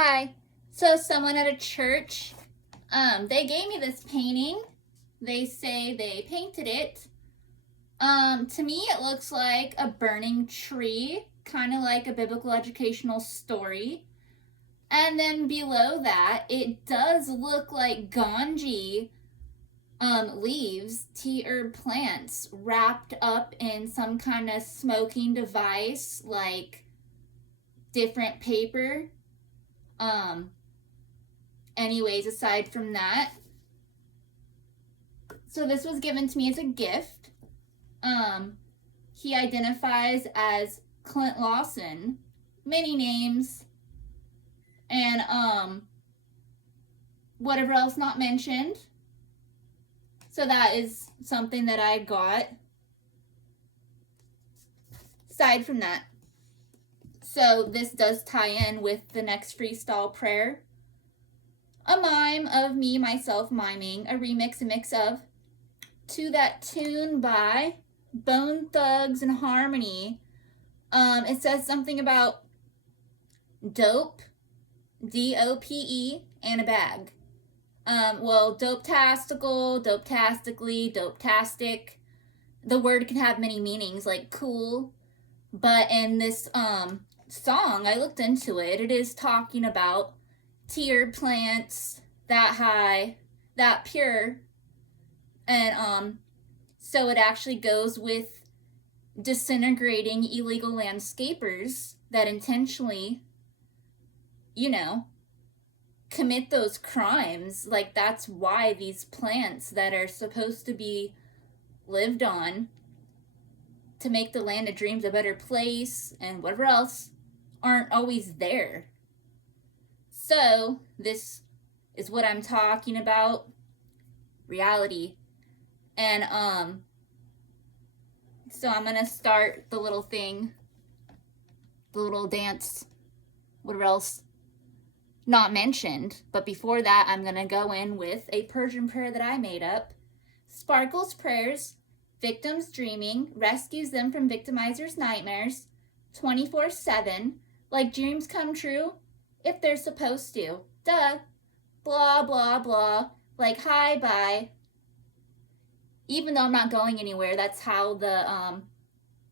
Hi. So someone at a church, they gave me this painting. They say they painted it. To me it looks like a burning tree, kind of like a biblical educational story. And then below that, it does look like ganji leaves, tea herb plants, wrapped up in some kind of smoking device, like different paper. Anyways, aside from that, so this was given to me as a gift. He identifies as Clint Lawson, many names, and whatever else not mentioned. So that is something that I got. Aside from that, so this does tie in with the next freestyle prayer. A mime of me, myself miming, a remix, a mix of, to that tune by Bone Thugs and Harmony. It says something about dope, D-O-P-E, and a bag. Well, dope-tastical, dope-tastically, dope-tastic. The word can have many meanings, like cool. But in this song, I looked into it. It is talking about tea herb plants, that high, that pure. And so it actually goes with disintegrating illegal landscapers that intentionally, commit those crimes. Like, that's why these plants that are supposed to be lived on to make the land of dreams a better place and whatever else aren't always there. So this is what I'm talking about, reality. And so I'm gonna start the little thing, the little dance, whatever else not mentioned. But before that, I'm gonna go in with a Persian prayer that I made up. Sparkles prayers, victims dreaming, rescues them from victimizers' nightmares, 24/7, like dreams come true, if they're supposed to. Duh. Blah, blah, blah. Like hi, bye. Even though I'm not going anywhere, that's how the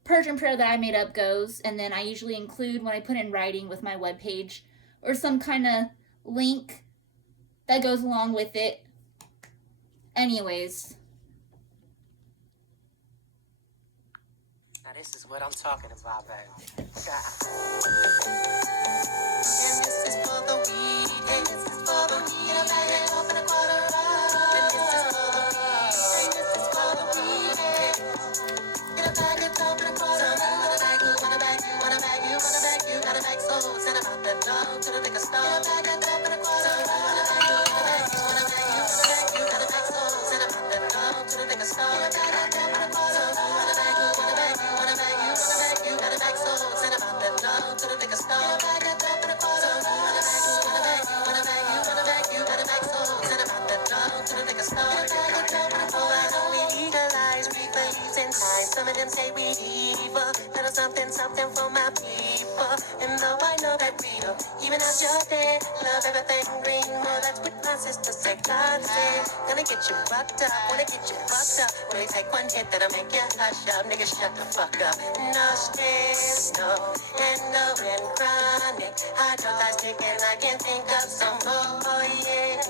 Persian prayer that I made up goes. And then I usually include, when I put in writing with my webpage, or some kind of link that goes along with it. Anyways. Now this is what I'm talking about, baby. And this is for the weed. And this is for the weed. And I'm back and open a quarter up. And this is for the weed. And this is for the weed. And I'm back and open a quarter up. Wanna bag you, wanna bag you, wanna bag you, wanna bag you. Gotta bag souls. And I'm out the door to the liquor store. And I'm back and open a quarter up. Wanna bag you, wanna bag you, wanna bag you, wanna bag you. Gotta bag souls. And I'm out the door to the liquor store. And I'm back and open a quarter up. Wanna bag you, wanna bag you, wanna bag you, wanna bag you. Gotta bag souls. And I'm out the door to the liquor store. And I'm back and open a quarter up. Wanna bag you, wanna bag you, wanna bag you, wanna bag you. Gotta bag souls. And I'm out the door to the liquor store. And I'm back and open a quarter up. I know we legalize, we believe in time. Some of them say we evil. Little something, something for my people. And though I know that we don't even out your day, love everything green. Well, that's what my sister said. God said, gonna get you fucked up, wanna get you fucked up. When you take one hit that'll make you hush up, nigga, shut the fuck up. No stress, no endo and chronic. I know that's ticking, I can think of some more, oh yeah.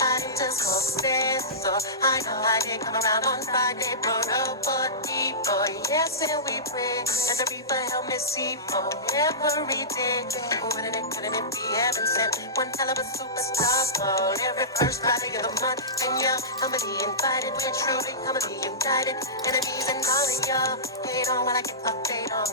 Time to smoke this, so I know I did come around on Friday, but for deep, oh yes, and we pray that the reaper help me see for every day. Wouldn't it be heaven sent? One hell of a superstar called every first Friday of the month. And y'all, humbly invited, we're truly humbly indicted. Enemies and all of y'all hate on when I get update on.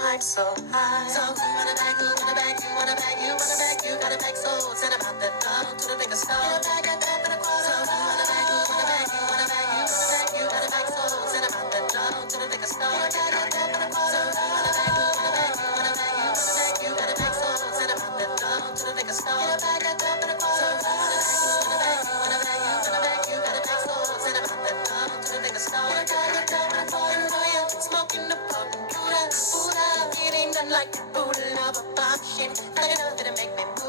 I'm so high. So who wanna bag you, wanna bag you, wanna bag you, wanna bag you, gotta bag souls, and I'm out the door to the liquor store. And I'm back at that for the quarter. So who wanna bag you, wanna bag you, wanna bag you, wanna bag you, gotta bag souls, and I'm out the door to the liquor store. And I'm back at that for the quarter. So who wanna bag you, wanna bag you, wanna bag you, wanna bag you, gotta bag souls, and I'm out the door to the liquor store. And I'm back at that for the quarter. So who wanna bag you, wanna bag you, wanna bag you, wanna bag you, gotta bag souls, and I'm out the door to the liquor store. And I'm back at that for the quarter. And oh yeah, smoking the potent Buddha, Buddha, it ain't nothing like the Buddha love a bomb shit. Not enough to make me move.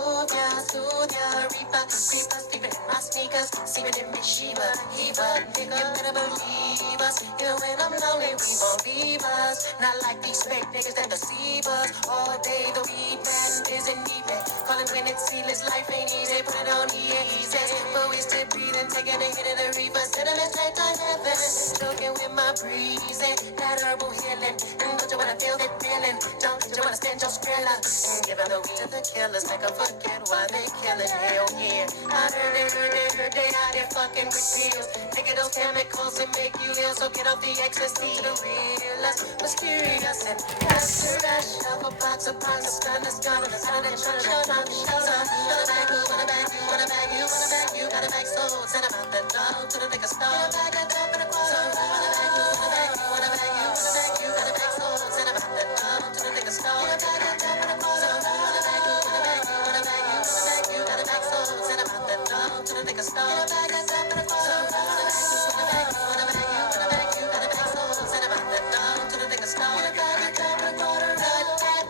Reaper, creeper, sleeping in my sneakers, sleeping in me Sheba, Heba, nigga. You better believe us. Even when I'm lonely, we won't leave us. Not like these fake niggas that deceive us. All day the weed man isn't even calling when it's seedless. Life ain't easy. Put it on easy, but we still breathing, taking a hit of the reaper. Sentiments straight to heaven, choking with my breezing, that herbal healing. And don't you wanna feel that feeling? Don't you wanna stand your skrilla? And give the weed to the killers, make them forget why they killing. Hell yeah, I heard they out here fucking with pills. Taking those chemicals and make you ill. So get off the ecstasy to the real, that's mysterious and that's the rush of a box of box of stun, the stun, and the sun, and the sun, wanna bag you, wanna bag you, wanna bag you, wanna bag you, gotta bag soul, send them out the dog to the nigga stone. Bag a top in the quarter, wanna bag you, wanna bag you, wanna bag you, wanna bag you, gotta bag soul, send them out the dog to the nigga stone. Bag a top in the quarter, wanna bag you, wanna bag you, wanna bag you, wanna bag you, gotta bag soul, send them out the dog to the nigga stone. Bag a top in the quarter, wanna bag you, wanna bag you, wanna bag you, wanna bag you, gotta bag soul, send them out the dog to the nigga stone. Bag a top in the quarter,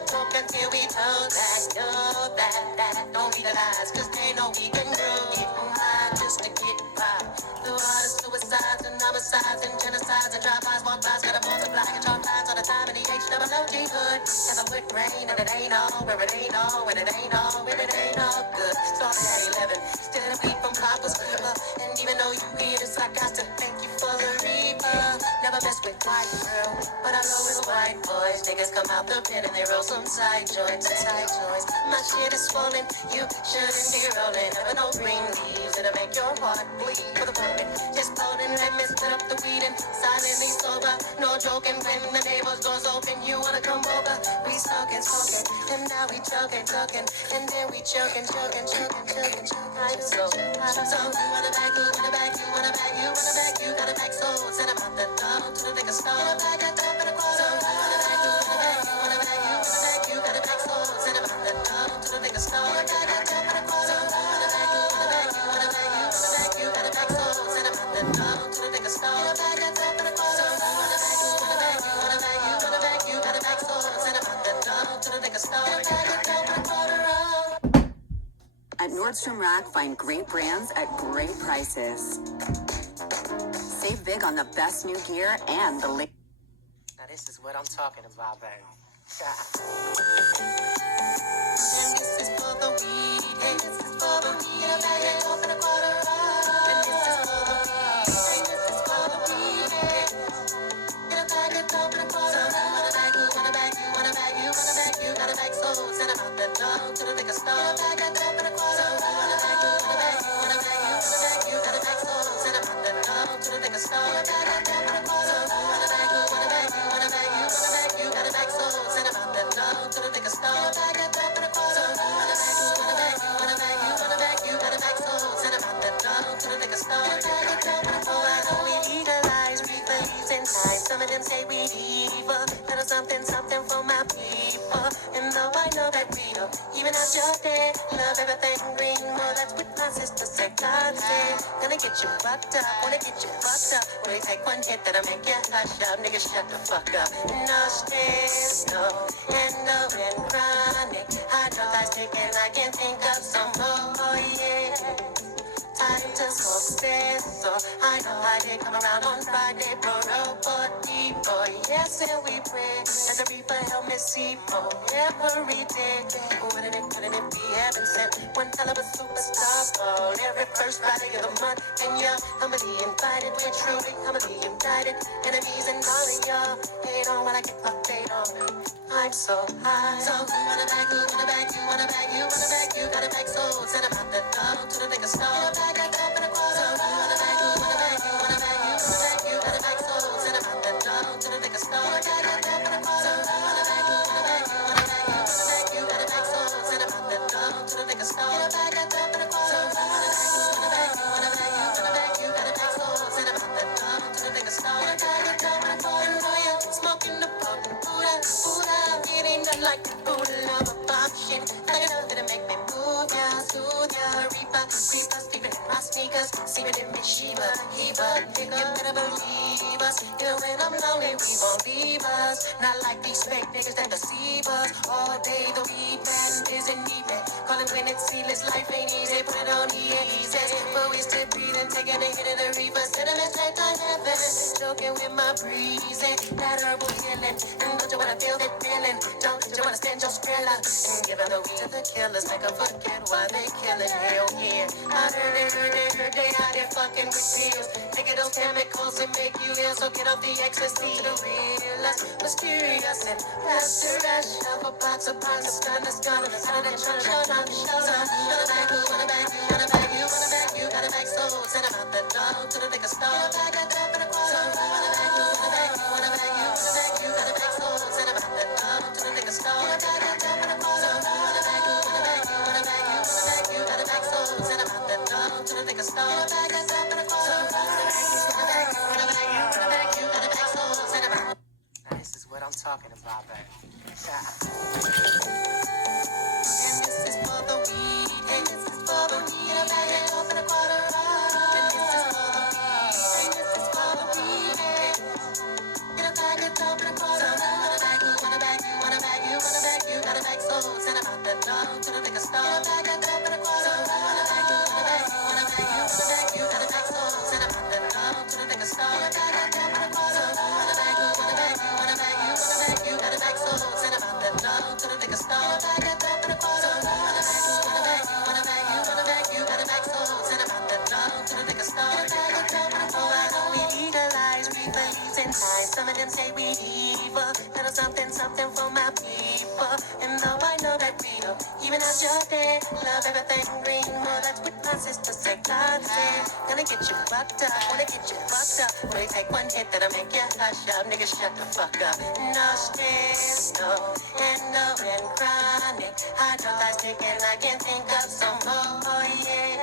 talk until we told that, know that don't be the lies, cause they know we can grow. Getting high just to get by. Through all the suicides and homicides and genocides and drive-bys, walk-bys, gotta multiply, get your lines on the time in the H-double-O-G hood. Cause I would rain and it ain't all, where it ain't all, when it ain't all, when it ain't all good. Started at 11, still in the beat from Papa's River. And even though you hear this, I got to thank you for the reaper. Never mess with white girl, but I roll with white boys. Niggas come out the pen and they roll some side joints, side joints. My shit is swollen, you shouldn't be rolling. Never no green leaves, it'll make your heart bleed for the moment. Just holding, let me spit up the weed and silently sober. No joking, when the neighbor's doors open, you wanna come over. We smoking, smoking, and now we choking, choking, and then we choking, choking, choking, choking, choking. I'm so, you wanna bag you, wanna bag you, wanna bag you, wanna bag you, gotta bag souls, send them out the dog to the nigga store. Bag a top in the quarter, wanna bag you, wanna bag you, wanna bag you, wanna bag you, gotta bag souls, send them out the dog to the nigga store. Bag a top in the quarter, wanna bag you, wanna bag you, wanna bag you, wanna bag you, gotta bag souls, send them out the dog to the nigga store. Bag a top in the quarter, wanna bag you, wanna bag you, wanna bag you, wanna bag you, gotta bag souls, send them out the dog to the nigga store. Bag a top in the quarter. At Nordstrom Rack, find great brands at great prices. Save big on the best new gear and the latest. Now this is what I'm talking about, baby. And this is for the weed, hey, this is for the weed. In a bag and open a quarter up. And this is for the weed, hey, this is for the weed, hey. In a bag and open a quarter up. Wanna bag you, wanna bag you, wanna bag you, wanna bag you, gotta bag souls, send them out the dog to the nigga store. In a bag and open a quarter up. Wanna bag you, wanna bag you, wanna bag you, wanna bag you, gotta bag souls, send them out the dog to the nigga store. In a bag and open a quarter up. Wanna bag you, wanna bag you, wanna bag you, wanna bag you, gotta bag souls, send them out the dog to the nigga store. In a bag and open a quarter up. Wanna bag you, wanna bag you, wanna bag you, wanna bag you, gotta bag souls, send them out the dog to the nigga store. In a bag and open a quarter up. I know we legalize replays and time. Some of them say we evil, little something, something for my people. And though I know that we don't even out your day, love everything green. Well, that's what my sister said. God said, gonna get you fucked up, wanna get you fucked up. When you take one hit that'll make you hush up, nigga, shut the fuck up. No stress, no, and no, and chronic. Hydroxide stick and I can think of some more, oh yeah. Time to smoke this, so I know I did come around on Friday, bro, for boy, yes, and we pray that the reaper help me see for every day. Wouldn't it be heaven sent? One hell of a superstar fall every first Friday of the month, and you're humbly invited, we're truly humbly indicted. Enemies and all of y'all hate on when I get my fade on. I'm so high. So you wanna bag you, wanna bag you, wanna bag you, wanna bag you, gotta bag souls, send them out the dog to the nigga store. Bag a top in a quarter. So you wanna bag you, wanna bag you, wanna bag you, wanna bag you, gotta bag souls, send them out the dog to the nigga store. Bag a top in a quarter. So you wanna bag you, wanna bag you, wanna bag you, wanna bag you, gotta bag souls, send them out the dog to the nigga store. Bag a top in a quarter. So you wanna bag you, wanna bag you, wanna bag you, wanna bag you, gotta bag souls, send them out the dog to the nigga store. Bag a top in a quarter. Oh yeah, smoking the potent Buddha, Buddha. It ain't nothing like the Buddha love a bomb shit. Like enough to make me move ya, soothe ya. Reaper, creeper, sleeping in my sneakers, sleeping in me Sheba, Heba, nigga. You better believe us. Even when I'm lonely, we won't leave us. Not like these fake niggas that deceive us. All day the weed man isn't even calling when it's seedless, life ain't easy. Put it on the easy. But we still breathing, taking a hit of the reaper. Sentiments like the heaven. Joking with my breezy. That herbal healing. And don't you wanna feel that feeling? Don't you wanna stand your skrilla? And give the weed to the killers. Make them forget why they killing. Hell yeah. I heard they out here fucking with pills. Taking those chemicals and make you ill. So get off the ecstasy to the real. That's mysterious and that's the rush. Of a box of pies, the stun, the scum. Out of that shut up, shut up. Wanna bag you, wanna bag you, wanna bag you, wanna bag you. Gotta bag souls. Send them out the dog to the nigga stall. Get a bag of dope in a quarter. Wanna bag you, wanna bag you, wanna bag you, wanna bag you. Gotta bag souls. Send them out the dog to the nigga stall. Get a bag of dope in a quarter. Wanna bag you, wanna bag you, wanna bag you, wanna bag you. Gotta bag souls. Send them out the dog to the nigga stall. Get a bag of dope in a quarter. Wanna bag you, wanna bag you, wanna bag you, wanna bag you. Gotta bag souls. Send them out. Now this is what I'm talking about, baby. And this is for the weed. And this is for the weed. A bag of dope in a quarter. And this is for the weed. And this is for the weed. Get a bag of dope in a quarter. Wanna bag you, wanna bag you, wanna bag you, wanna bag you. Gotta bag souls. Send them out the dog to the nigga stall. Get a bag of dope in a quarter. Wanna bag you, wanna bag you, wanna bag you, wanna bag you. Gotta bag souls. Send them out the dog to the nigga stall. Get a bag of dope in a quarter. Wanna bag you, wanna bag you, wanna bag you, wanna bag you. Gotta bag souls. Send them out the dog to the nigga stall. Get a bag of dope in a quarter. Wanna bag you, wanna bag you, wanna bag you, wanna bag you. Gotta bag souls. Send them out the dog to the nigga stall. Get a bag of dope in a quarter. We legalize, we believe in time. Some of them say we evil. Little something, something for my people. And though I know that we don't even have your day, love everything green. Well, that's what my sister said. God said, gonna get you fucked up, wanna get you fucked up. When you take one hit that'll make you hush up, nigga, shut the fuck up. No stress, no, and no, and chronic. I don't like stick and I can think of some more, oh yeah.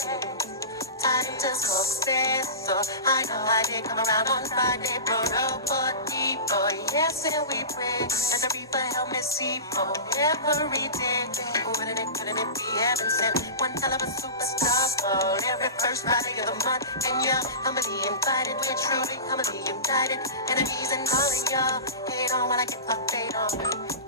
Time to smoke cess, so I know I did come around on Friday, but oh, boy, yes, and we pray. And the reaper help me see more every day. Couldn't it be heaven sent? One hell of a superstar for every first Friday of the month. And you're humbly invited, we're truly humbly indicted. Enemies and calling y'all, hate on when I get my fade on.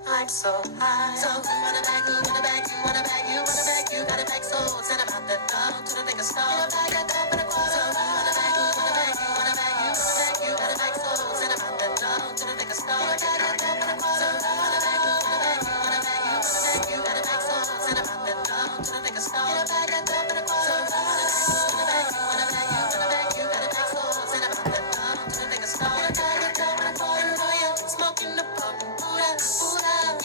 I'm so high. So wanna bag you, wanna bag you, wanna bag you, wanna bag you. Gotta bag souls, send them out the dog to the nigga stall. Get a bag of dope in a quarter. So wanna bag you, wanna bag you, wanna bag you, wanna bag you. Gotta bag souls, send them out the dog to the nigga stall. Get a bag of dope in a quarter. So wanna bag you, wanna bag you, wanna bag you, wanna bag you. Gotta bag souls, send them out the dog to the nigga stall. Get a bag of dope in a quarter. So wanna bag you, wanna bag you, wanna bag you, wanna bag you. Gotta bag souls, send them out the dog to the nigga stall. Get a bag of dope in a quarter. Oh yeah, smoking the potent Buddha.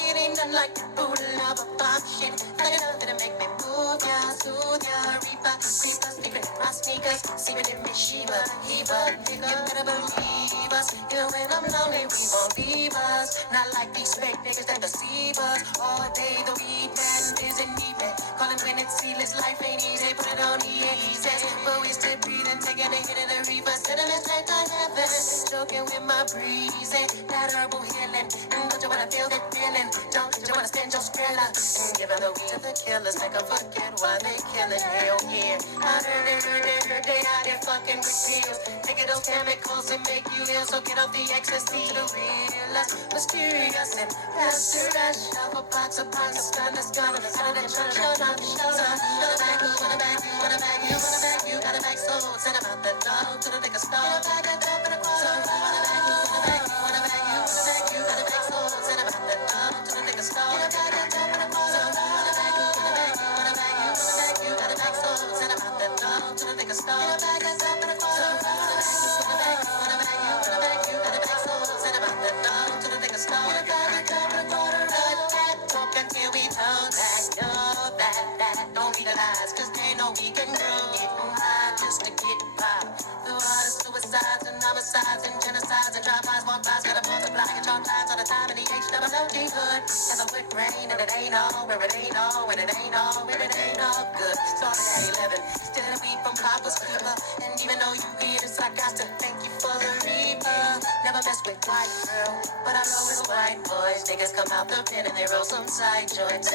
It ain't nothing like the Buddha love a bomb shit. Like enough to make me move ya, soothe ya, reaper, creeper, sleeping in my sneakers, sleeping in me Shiva, Heva. You better believe us. Even when I'm lonely, we won't leave us. Not like these fake niggas that deceive us. All day the weed man isn't even calling when it's seedless. Life ain't easy. Put it on the easy, but we still breathing, taking a hit of the reaper. Sentiments like the heaven, joking with my breezy. That herbal healing, and don't you wanna feel that feeling? Don't you wanna stand your skrilla? And give the weed to the killers, make them forget why they killing. Hell yeah. I heard they out here fucking with pills. Taking those chemicals and make you ill. So get off the ecstasy to the real. That's mysterious and that's the rush. Of a box of pies, the stun, the scum. Out of that shut up, shut up. Wanna bag you, wanna bag you, wanna bag you, wanna bag you. Gotta bag souls, send them out the dog to the nigga stall. Get a bag of dope in a quarter. Wanna bag you, wanna bag you, wanna bag you, wanna bag you. Gotta bag souls, send them out the dog to the nigga stall. Get a bag of dope in a quarter. Wanna bag you, wanna bag you, wanna bag you, wanna bag you. Gotta bag souls, send them out the dog to the nigga stall. Get a bag of dope in a quarter. Wanna bag you, wanna bag you, wanna bag you, wanna bag you. Gotta bag souls, send them out the dog to the nigga stall. Get a bag of dope in a quarter. Cut that talk until we talk back. Know that don't legalize, 'cause they know we can grow. Getting high just to get by. Through all the suicides and homicides and genocides and drive-bys, walk-bys, gotta multiply and chalk lines all the time in the H-double-O-D hood. As I would rain and it ain't all where it ain't all, where it ain't all, where it ain't all good. Started at 11, still in a beat from Papa's Keeper. And even though you hear this, I got to thank you for the reaper. Never mess with white girl, but I know it's white white boys. Niggas come out the pen and they roll some side joints.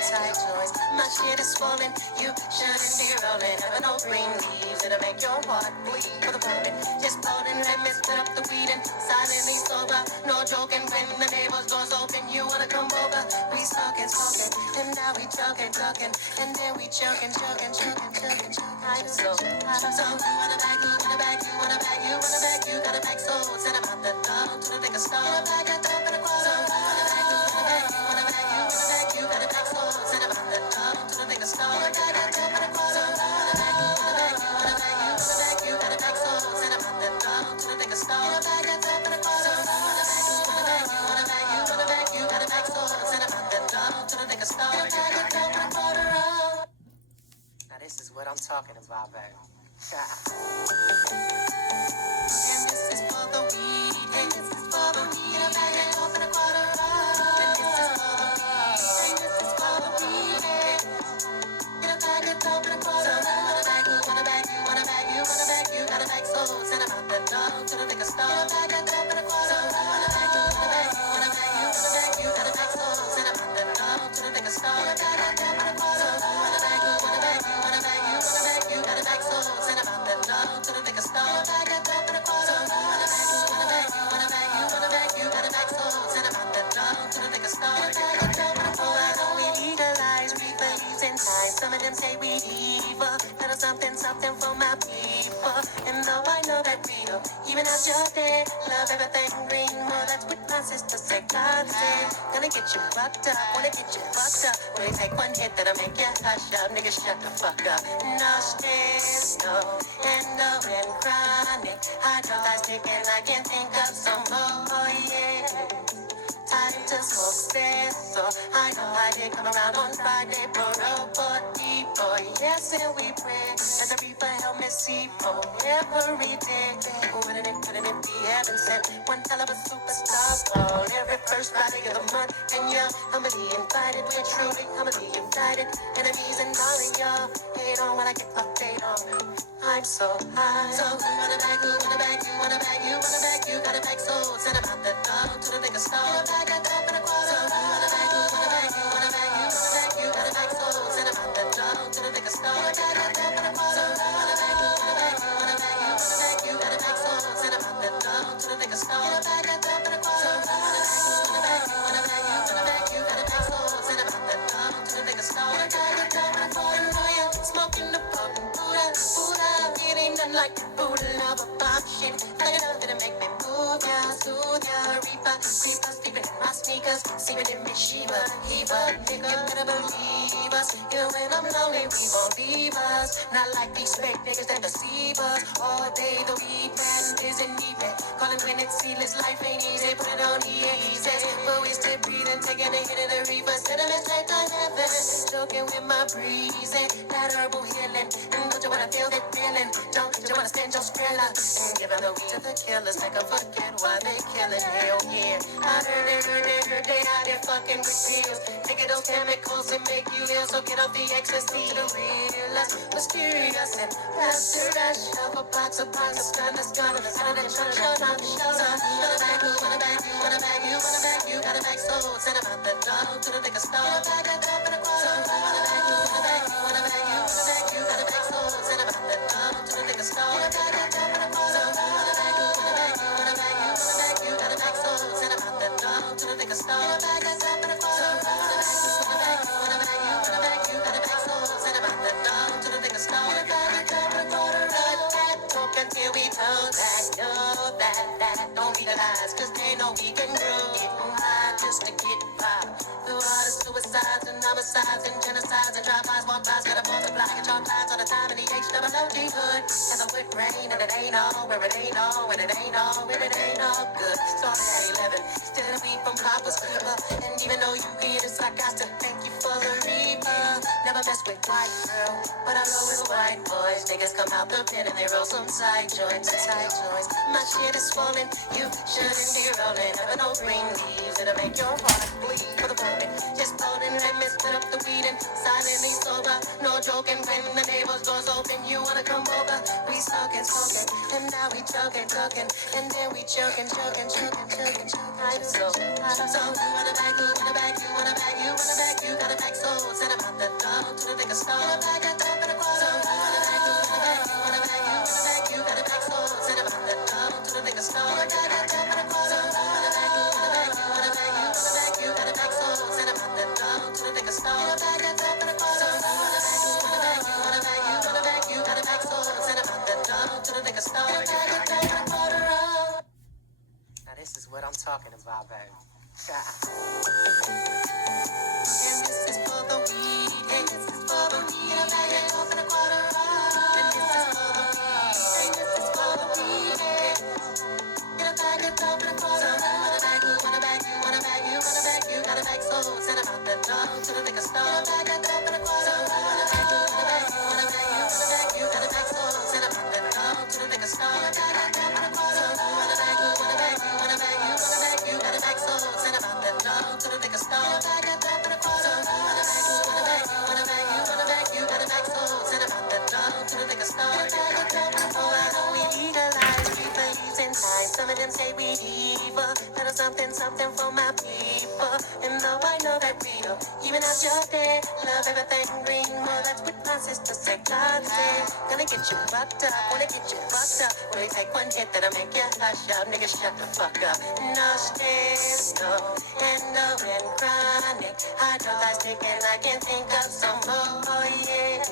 My shit is swollen, you shouldn't be rolling. Having no green leaves, it'll make your heart bleed. For the moment, just holding and put up the weed and silently sober. No joking when the neighbor's doors open. You wanna come over? We smoking, and now we talking, and then we choking. I'm so you wanna bag, you wanna bag, you wanna bag, you wanna bag, you gotta bag so send about the dog to the nigga store. You wanna bag, and a quarter. So you wanna bag, you wanna bag, you wanna bag, you wanna bag, you gotta bag so send about the dog to the nigga store. You wanna bag, and a quarter. So you wanna bag, you wanna bag, you wanna bag, you wanna bag, you gotta bag so send about the dog to the nigga store. You wanna bag, and a quarter. So you wanna bag, you wanna bag, you wanna bag, you wanna bag, you gotta bag so send about the dog to the nigga store. You wanna bag, and a quarter. Now this is what I'm talking about, baby. And this is for the weed, and this is for the weed. Get a bag and open a quarter up. And this is for the weed, and this is for the weed. Get a bag and open a quarter up. You wanna bag, you wanna bag, you wanna bag, you wanna bag, you got a bag so send about the dog to the nigga store. Get a bag and open a quarter up. You wanna bag, you wanna bag, you wanna bag, you wanna bag, you got a bag so send about the dog to the nigga store. Get a bag and open a quarter up. You wanna bag, you wanna bag, you wanna bag, you wanna bag, you got a bag so send about the dog to the nigga store. Get a bag and open a quarter up. You wanna bag, you wanna bag, you wanna bag, you wanna bag, you got a bag so send about the dog to the nigga store. Get a bag and open a quarter up. We legalize rebates in time. Some of them say we evil. Little something for my people. And though I know that we don't even out your day, love everything green. Well, that's what my sister said. God said, gonna get you fucked up, wanna get you fucked up. When they take one hit that'll make you hush up, nigga, shut the fuck up. No stress, no, and chronic. I know that's thinking I can think of some more, yeah. Time to smoke stress, so I know I did come around on Friday, but boy, yes, and we pray that the reaper help me see for every day. Wouldn't it be heaven sent? One hell of a superstar ball every first Friday of the month, and yeah, humbly invited, we're truly humbly united. Enemies and all of y'all hate on when I get update on. I'm so high. So you wanna bag, you wanna bag, you wanna bag, you wanna bag, you gotta bag so send about the dog to the nigga store. You bag and open a quarter. So you wanna bag, you wanna bag, you wanna bag, you wanna bag, you gotta bag so send about the dog to the nigga store. You bag and open a quarter. So you wanna bag, you wanna bag, you wanna bag, you wanna bag, you gotta bag so send about the dog to the nigga store. You bag and open a quarter. So you wanna bag, you wanna bag, you wanna bag, you wanna bag, you gotta bag so send about the dog to the nigga store. You bag and open a quarter. Know ya, smoking the pop and Buddha. It ain't nothing like the food love a pop shit. Like enough to make me move ya, soothe ya. Reaper, sleeping in my sneakers, sleeping in me Shiva, Hiva. You better believe us. Even when I'm lonely, we won't leave us. Not like these fake niggas that deceive us. All day the weekend isn't even. Calling when it's seamless, life ain't easy. Put it on easy, but we still breathing, taking a hit of the reaper. Sentiments like to heaven, joking with my breezing, that herbal healing. And don't you wanna feel that feeling? Don't you wanna stand your skrilla and give the weed to the killers? Make 'em forget why they killing. Hell yeah, I heard they out there fucking with pills. Taking those chemicals and make you ill. So get off the ecstasy to the real, less mysterious and rush of a box of pies, a stun, a scum, and then shut up. So you wanna bag, you wanna bag, you wanna bag, you wanna bag, you gotta bag so send about the dog to the nigga store. You wanna bag and open a quarter. So you wanna bag, you wanna bag, you wanna bag, you wanna bag, you gotta bag so send about the dog to the nigga store. You wanna bag and open a quarter. So you wanna bag, you wanna bag, you wanna bag, you wanna bag, you gotta bag so send about the dog to the nigga store. You wanna bag and open a quarter. So you wanna bag, you wanna bag, you wanna bag, you wanna bag, you gotta bag so send about the dog to the nigga store. You wanna bag and open a quarter. Talk until we told that, know that don't be the lies, 'cause they know we can grow. Getting high just to get by. Through all the suicides and homicides and genocides and drive-bys, walk-bys, gotta multiply. Get your lives all the time in the H-double-O-G hood. As a wood grain and it ain't all, where it ain't all, when it ain't all, when it ain't all good. Started at 11, still a weed from Papa's Creeper. And even though you hear this, I got to thank you for the reaper. Never mess with white girl, but I roll with white boys. Niggas come out the pen and they roll some side joints. My shit is swollen, you shouldn't be rolling. Having no green leaves, it'll make your heart bleed. For the moment, just holding and put up the weed and side silently sober. No joking when the neighbor's doors open. You wanna come over? We smoking, and now we joking, and then we choking. I'm so you wanna bag, you wanna bag, you wanna bag, you wanna bag, you gotta bag so send about the dog to the nigga store. You bag a top and a quarter. You wanna bag, you wanna bag, you wanna bag, you wanna bag, you gotta bag so send about the dog to the nigga store. You bag a top and a quarter. You wanna bag, you wanna bag, you wanna bag, you wanna bag, you gotta bag so send about the dog to the nigga store. You bag a top and a quarter. You wanna bag, you wanna bag, you wanna bag, you wanna bag, you gotta bag so send about the dog to the nigga store. You bag a top and a quarter. Now this is what I'm talking about, baby. And this is for the weed. And this is for the weed. And I bag it off in a quarter. And this is for the weed. And this is for the weed. And I bag it off in a quarter. You wanna bag, you wanna bag, you wanna bag, you wanna bag, you gotta bag so send about the dog to the nigga store. You bag it off in a quarter. You wanna bag, you wanna bag, you wanna bag, you wanna bag, you gotta bag so send about the dog to the nigga store. You bag it off in a quarter. You wanna bag, you wanna bag, you wanna bag, you wanna bag, you gotta bag so send about the dog to the nigga store. You bag it off in a quarter. You wanna bag, you wanna bag, you wanna bag, you wanna bag, you gotta bag so send about the dog to the nigga store. You bag it off in a quarter. I know we legalize people using time. Some of them say we evil. Little something for my people. And though I know that we don't even out your day, love everything green. Well, that's what my sister said. God said, gonna get you fucked up. Wanna get you fucked up. When you take one hit that'll make you hush up. Nigga, shut the fuck up. No stress, no. And no and chronic. I know that's thinking I can think of some more. Oh, yeah.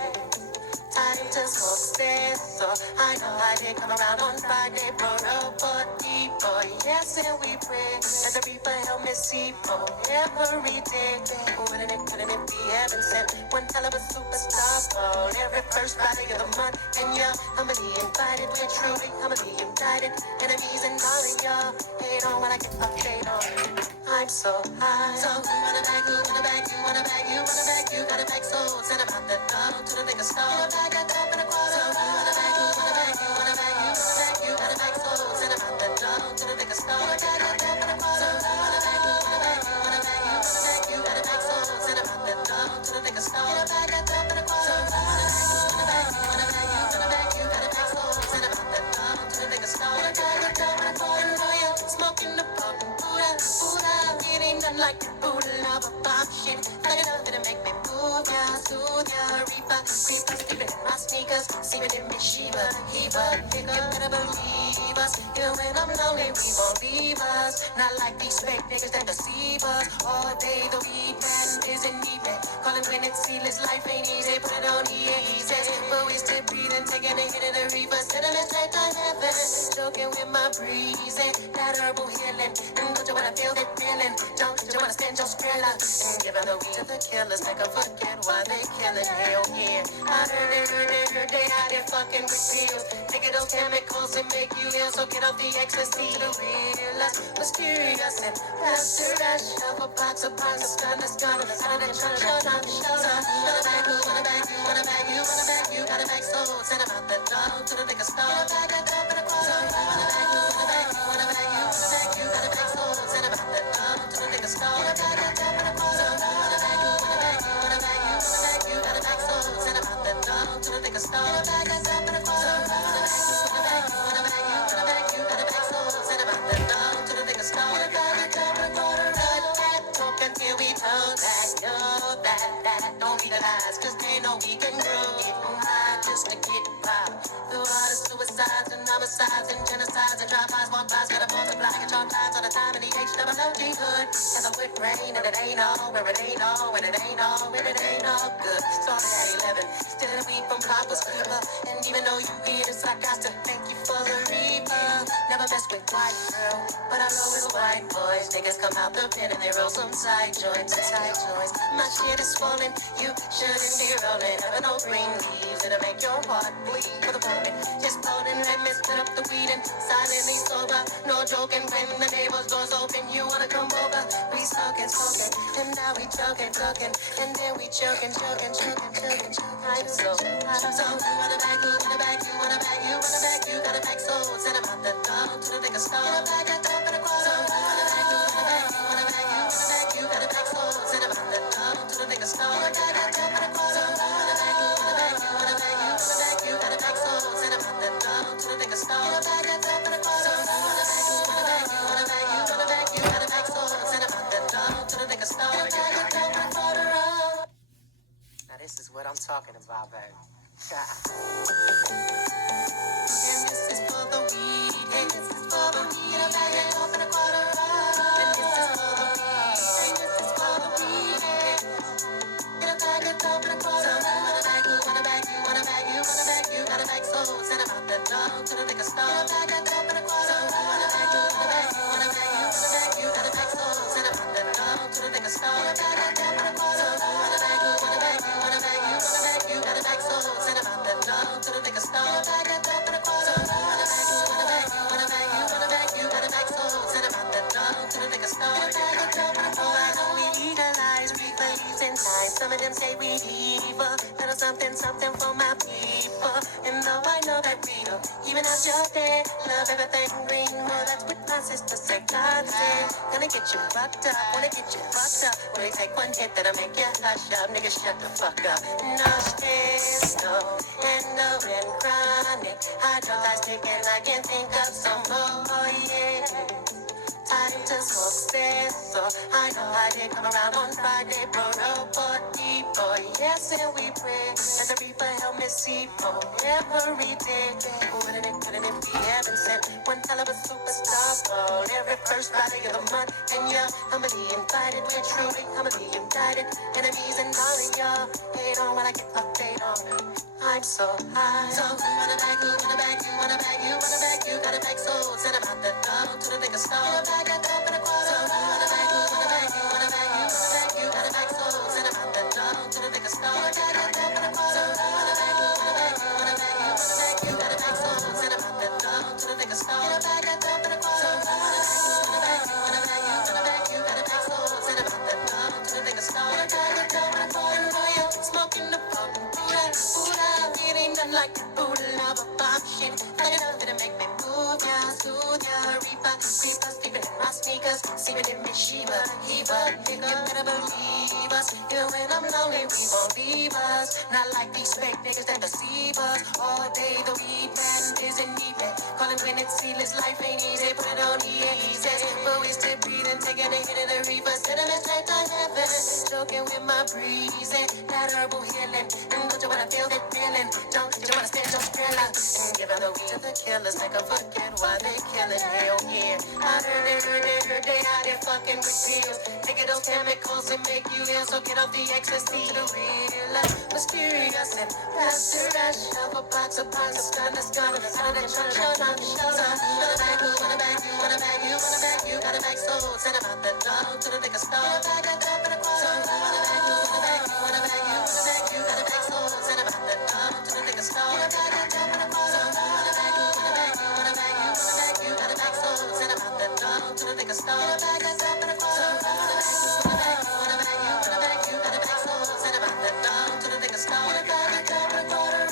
Time to smoke this, so I know I did come around on Friday for a party, boy. Yes, and we pray that the reaper help me see for every day. Couldn't it be heaven sent? One hell of a superstar for every first Friday of the month. And yeah, humbly invited, we're truly humbly indicted. Enemies and all of y'all hate on when I get update on. I'm so high. So you wanna bag, you wanna bag, you wanna bag, you wanna bag, you gotta bag so send about the dog to the nigga store. I got up in a quarter. So you wanna bag, you wanna bag, you wanna bag, you wanna bag, you gotta bag so send about the dog to the nigga store. I got up in a quarter. So you wanna bag, you wanna bag, you wanna bag, you wanna bag, you gotta bag so send about the dog to the nigga store. I got up in a quarter. So you wanna bag, you wanna bag, you wanna bag, you wanna bag, you gotta bag so send about the dog to the nigga store. I got up in a quarter. Oh yeah, smoking the potent Buddha. It ain't nothing like the Buddha love a bomb shit. Like enough to make me move ya, soothe ya, reaper, sleeping in my sneakers, sleeping in me Shiva, Heva. You better believe us. Even when I'm lonely, we won't leave us. Not like these fake niggas that deceive us. All day the weekend isn't even. Calling when it's seedless, life ain't easy. Put it on easy, but we still breathing, taking a hit of the reaper. Sending it straight to heaven, joking with my breezy, that herbal healing. And don't you wanna feel that feeling? Don't you wanna stand your skrilla and give it away to the killers? Make them forget why they killing. Hell yeah, I heard they out here fucking with pills. Taking those chemicals and make you ill. So get off the ecstasy to the real us. Mysterious and rush of a box of pies, a stun, a scum. Out of that trying to show time to show time. Wanna bag, you wanna bag, you wanna bag, you wanna bag, you gotta bag so send about the dog to the nigga store. You bag a top in a quarter. You wanna bag, you wanna bag, you wanna bag, you wanna bag, you gotta bag so send about the dog to the nigga store. You bag a top in a quarter. You wanna bag, you wanna bag, you wanna bag, you wanna bag, you gotta bag so send about the dog to the nigga store. You bag a top in a quarter. You wanna bag, you wanna bag, you wanna bag, you wanna bag, you gotta bag so send about the dog to the nigga store. You bag a top in a quarter. That talk until we talk that, know that don't legalize, cause they know we can grow. Getting high just to get by. Through all the suicides and homicides and genocides and drive-bys, walk-bys, gotta multiply and chalk lines all the time in the H-double-O-G hood. And the whip rain and it ain't all, where it ain't all, when it ain't all, when it ain't all good. Started at 11, stealing weed from Papa's Creeper. And even though you hear this, I got to thank you for the reaper. Never mess with white girl, but I roll with white boys. Niggas come out the pen and they roll some side joints. My shit is swollen, you shouldn't be rolling. Having no green leaves, it'll make your heart bleed for the moment. Just holding and messing up the weed and silently sober. No joking when the neighbor's doors open. You wanna come over? We smoking, and now we joking, and then we choking. I'm so you wanna bag, you wanna bag, you wanna bag, you wanna bag, you gotta bag so send about the dog to the nigga store. You bag a top in a quarter. You wanna bag, you wanna bag, you wanna bag, you wanna bag, you gotta bag so send about the dog to the nigga store. You bag a top in a quarter. talking about, baby. And this is for the weed. And this is for the weed. In a bag and off in a quarter up. And this is for the weed. And this is for the weed. In a bag and off in a quarter up. You wanna bag, you wanna bag, you wanna bag, you wanna bag, you gotta bag souls. And about that dog to the liquor store. In a bag and off in a quarter up. You wanna bag, you wanna bag, you wanna bag, you wanna bag, you gotta bag souls. And about that dog to the liquor store. In a bag and off in a quarter up. You wanna bag, you wanna bag, you wanna bag, you wanna bag, you gotta bag souls. And about that dog to the liquor store. In a bag and off in a quarter up. You wanna bag, you wanna bag, you wanna bag, you wanna bag, you gotta bag souls. And about that dog to the liquor store. In a bag and off in a quarter up. I know we legalize, we believe in time. Some of them say we evil. Little something, something for my people. And though I know that we don't even out your day, love everything green. Well, that's what my sister said. God said, gonna get you fucked up, wanna get you fucked up. When they take one hit that'll make you hush up, nigga, shut the fuck up. No stress, no, and no, and chronic. Hydrolyze ticking, I can think of some more, yeah. Time to smoke cess, so I know I did come around on Friday, but for people, yes, and we pray. Let the reaper help me see for every day. Couldn't it be heaven sent? One hell of a superstar ball every first Friday of the month. And yeah, humbly invited, we're truly humbly indicted. Enemies and all of y'all hate on when I get update on. I'm so high. So who wanna bag, who wanna bag, you wanna bag, you wanna bag, you gotta bag souls. And about the dog to the liquor store. Bag a cup and a quarter. So who wanna bag, who wanna bag, you wanna bag, you wanna bag, you gotta bag souls. And about the dog to the liquor store. Bag a cup and a quarter. So who wanna bag, who wanna bag, you wanna bag, you wanna bag, you gotta bag souls. And about the dog to the liquor store. Bag a cup and a quarter. So who wanna bag, who wanna bag, you wanna bag, you wanna bag, you gotta bag souls. And about the dog to the liquor store. Bag a cup and a quarter. Oh yeah, smoking the pump. It ain't nothing like the food love a bomb shit. Like enough to make me move ya, soothe ya, reaper, creeper, sleeping in my sneakers, sleeping in me Shiva, Eva, nigga, you better believe us. Even when I'm lonely, we won't leave us. Not like these fake niggas that deceive us. All day the weed man isn't even calling when it's seedless. Life ain't easy, put it on easy. But we still breathing, taking a hit of the reaper, sending me straight to heaven. Joking with my breezing, that herbal healing, and don't you wanna feel that feeling? Don't you wanna stand your thriller? And giving the weed to the killers, make 'em forget why they killing. Hell yeah, I heard they out there fucking with pills. Taking those chemicals and make you ill, so get off the ecstasy. The real, mysterious and faster rush of a box of parts of stun discover. How they try to shut up, shut up. Wanna bag, you wanna bag, you wanna bag, you wanna bag, you gotta bag souls. Send 'em out the dog to the liquor store. Bag a cup and a quarter. So you wanna bag, you wanna bag, you wanna bag, you wanna bag, you gotta bag souls. Send 'em out the dog to the liquor store. Bag a cup and a quarter. So you wanna bag, you wanna bag, you wanna bag, you wanna bag, you gotta bag souls. Send 'em out the dog to the liquor store. Bag a cup and a quarter. So you wanna bag, you wanna bag, you wanna bag, you wanna bag, you gotta bag souls. Send 'em out the dog to the liquor store. Bag a cup and a quarter.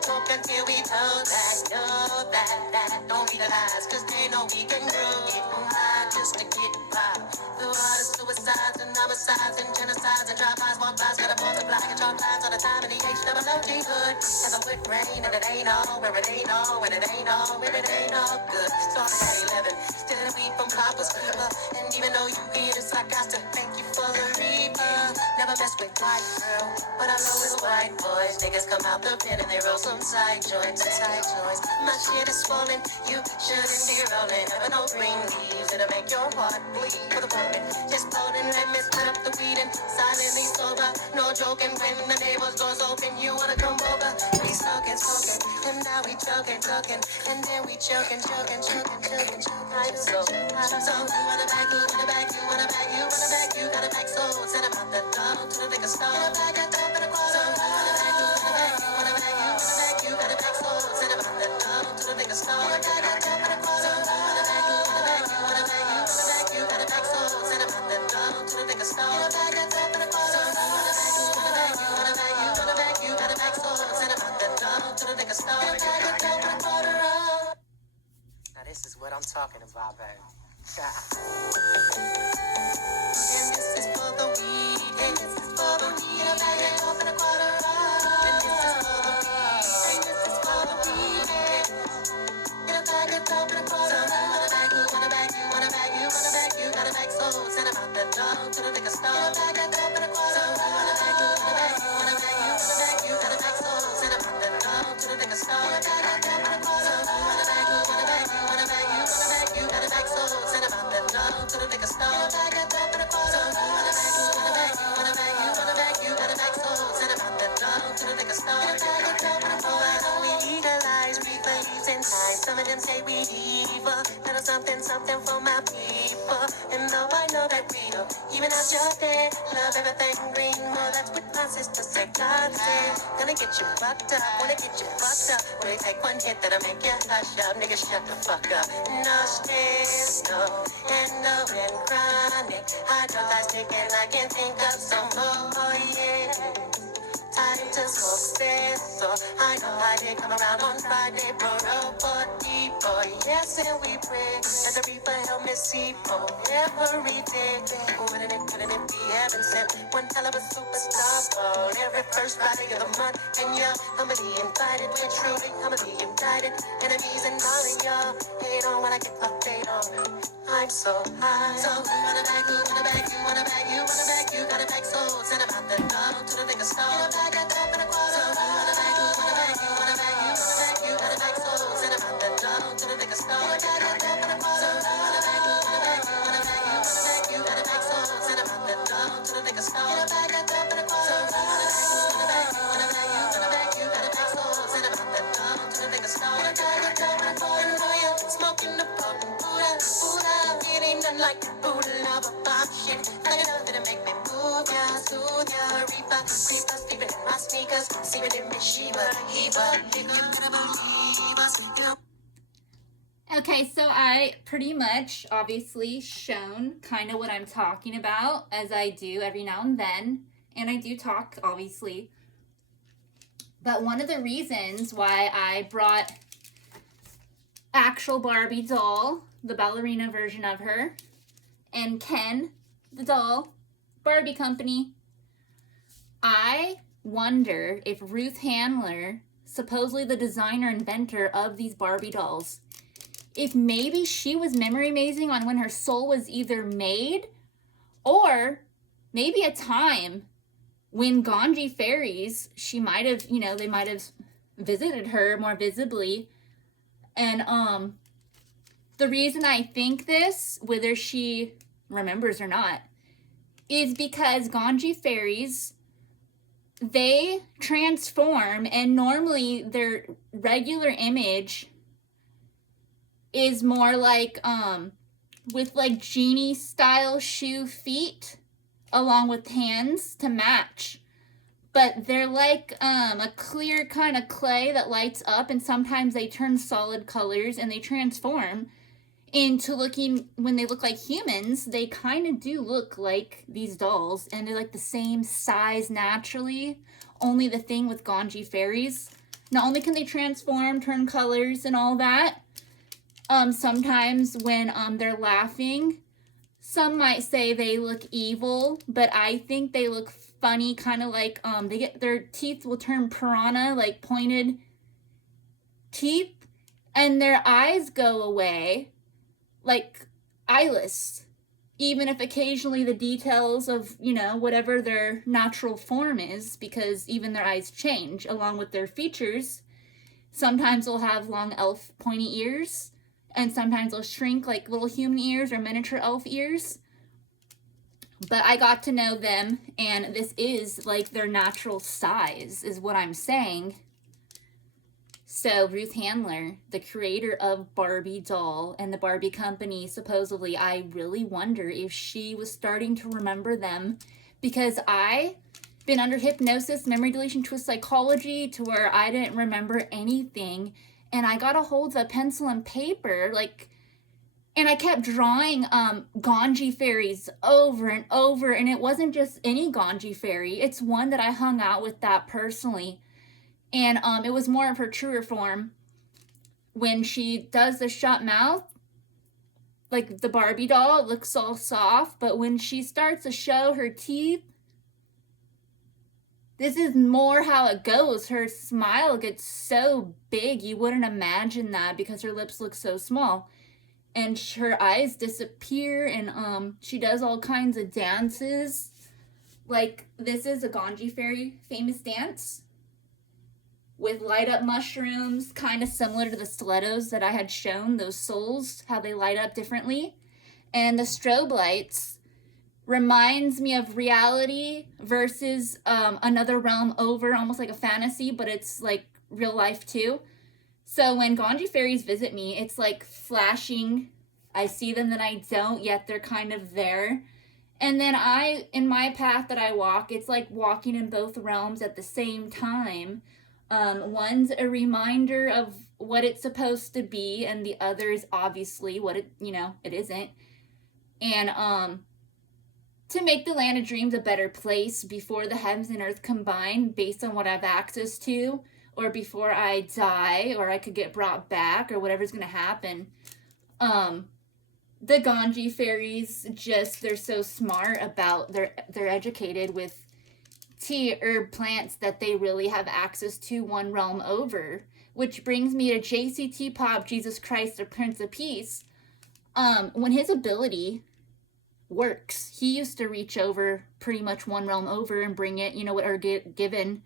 Talk until we told that, know that don't realize, 'cause they know we can grow. Get high just to get by. Through all the suicides and homicides and genocides and drive-bys, walk-bys, gotta multiply and chalk lines all the time in the H-double-O-G hood. As I would rain and it ain't all, where it ain't all, when it ain't all, when it ain't all good. Starting at 11, still a weed from Papa's Clipper. And even though you get it, I got to thank you for the reaper. Never mess with white girl, but I know it's white boys. Niggas come out the pen and they roll some side joints, side joints. My shit is swollen, you shouldn't be rolling. Never no green leaves, it'll make your heart bleed for the moment. Just holding, let me split up the weed and silently sober. No joking, when the neighbor's doors open, you wanna come over. We smoking, smoking, and now we choking, choking, and then we choking, choking, choking, choking, choking. I'm so you wanna bag, you wanna bag, you wanna bag, you wanna bag, you gotta bag souls. Send 'em out the dog to the liquor store. Bag a cup and a quarter. So you wanna bag, you wanna bag, you wanna bag, you wanna bag, you gotta bag souls. Send 'em out the dog to the liquor store. Bag a cup and a quarter. So you wanna bag, you wanna bag, you wanna bag, you wanna bag, you gotta bag souls. Send 'em out the dog to the liquor store. Bag a cup and a quarter. So you wanna bag, you wanna bag, you wanna bag, you wanna bag, you gotta bag souls. Send 'em out the dog to the liquor store. Bag a cup and a quarter. Now this is what I'm talking about, baby. And this is for the weed. And this is for the weed. In a bag and off in a quarter up. And this is for the weed. And this is for the weed. In a bag and off in a quarter up. So you wanna bag, you wanna bag, you wanna bag, you wanna bag, you gotta bag souls. Send 'em out the dog to the liquor store. In a bag and off in a quarter up. So you wanna bag, you wanna bag, you wanna bag, you wanna bag, you and say we evil. Little something, something for my people. And though I know that we don't even out your day, love everything green. Well, that's what my sister said. God said, gonna get you fucked up, wanna get you fucked up. When they take one hit that'll make you hush up, nigga, shut the fuck up. No stress, no, and no, and chronic. I don't like stick and I can think of some more, oh yeah. Time to smoke cess, so I know how they come around on Friday, borough for deep, oh yes, and we pray that the reaper help me see for every day. Couldn't it be heaven sent? One hell of a superstar ball every first Friday of the month, and you're humbly invited, we're truly humbly indicted. Enemies and all of y'all hate on when I get update on me. I'm so high. So who wanna bag, who wanna bag, you wanna bag, you wanna bag, you gotta bag souls, and I'm out the door to the nigga store. I got up in a quarter. So who wanna bag, who wanna bag, you wanna bag, you wanna bag, you gotta bag souls, and I'm out the door to the nigga store. I got up in a quarter. So who wanna bag, who wanna bag, you wanna bag, you wanna bag, you gotta bag souls, and I'm out the door to the nigga store. I got up in a quarter. So who wanna bag, who wanna bag, you wanna bag, you gotta bag souls, and I'm out the door to the nigga store. I got up in a quarter. Oh yeah, smoking the potent Buddha, Buddha. It ain't nothing like the Buddha love a bomb shit. Like enough to make me move ya, soothe ya, reaper, creeper, sleeping in my sneakers, sleeping in me Shiva, Heva. You better believe us. Okay, so I pretty much obviously shown kind of what I'm talking about, as I do every now and then, and I do talk obviously. But one of the reasons why I brought actual Barbie doll, the ballerina version of her, and Ken, the doll, Barbie company, I wonder if Ruth Handler, supposedly the designer inventor of these Barbie dolls, if maybe she was memory mazing on when her soul was either made, or maybe a time when Ganji fairies, she might have, they might have visited her more visibly. And the reason I think this, whether she remembers or not, is because Ganji fairies, they transform, and normally their regular image is more like with like genie style shoe feet along with hands to match. But they're like a clear kind of clay that lights up, and sometimes they turn solid colors and they transform into looking, when they look like humans, they kind of do look like these dolls, and they're like the same size naturally. Only the thing with Ganji fairies, not only can they transform, turn colors and all that, sometimes when they're laughing, some might say they look evil, but I think they look funny, kind of like they get, their teeth will turn piranha, like pointed teeth, and their eyes go away like eyeless, even if occasionally the details of, whatever their natural form is, because even their eyes change along with their features. Sometimes they'll have long elf pointy ears, and sometimes they'll shrink like little human ears or miniature elf ears. But I got to know them, and this is like their natural size, is what I'm saying. So Ruth Handler, the creator of Barbie doll and the Barbie company, supposedly, I really wonder if she was starting to remember them, because I've been under hypnosis, memory deletion, twist psychology, to where I didn't remember anything. And I got a hold of a pencil and paper, and I kept drawing Ganji fairies over and over, and it wasn't just any Ganji fairy. It's one that I hung out with that personally. And it was more of her truer form. When she does the shut mouth, like the Barbie doll, it looks all soft. But when she starts to show her teeth, this is more how it goes. Her smile gets so big, you wouldn't imagine that, because her lips look so small. And her eyes disappear, and she does all kinds of dances. Like, this is a Ganji fairy famous dance with light up mushrooms, kind of similar to the stilettos that I had shown, those souls, how they light up differently. And the strobe lights reminds me of reality versus another realm over, almost like a fantasy, but it's like real life too. So when Ganji fairies visit me, it's like flashing. I see them, then I don't, yet they're kind of there. And then in my path that I walk, it's like walking in both realms at the same time. One's a reminder of what it's supposed to be, and the other is obviously what it isn't. And to make the land of dreams a better place before the heavens and earth combine, based on what I have access to, or before I die, or I could get brought back, or whatever's gonna happen. The Ganji fairies, they're so smart about, they're educated with tea, herb, plants that they really have access to one realm over. Which brings me to JCT Pop, Jesus Christ, the Prince of Peace. When his ability works, he used to reach over pretty much one realm over and bring it, or given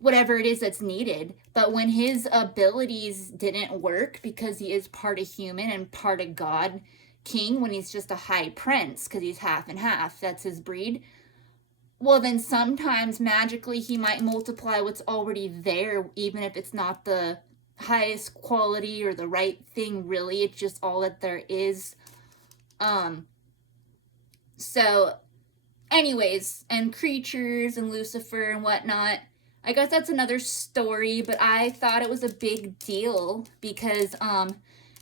whatever it is that's needed. But when his abilities didn't work, because he is part of human and part of God King, when he's just a high prince, because he's half and half, that's his breed, well, then sometimes magically he might multiply what's already there, even if it's not the highest quality or the right thing, really. It's just all that there is. So anyways, and creatures and Lucifer and whatnot, I guess that's another story, but I thought it was a big deal because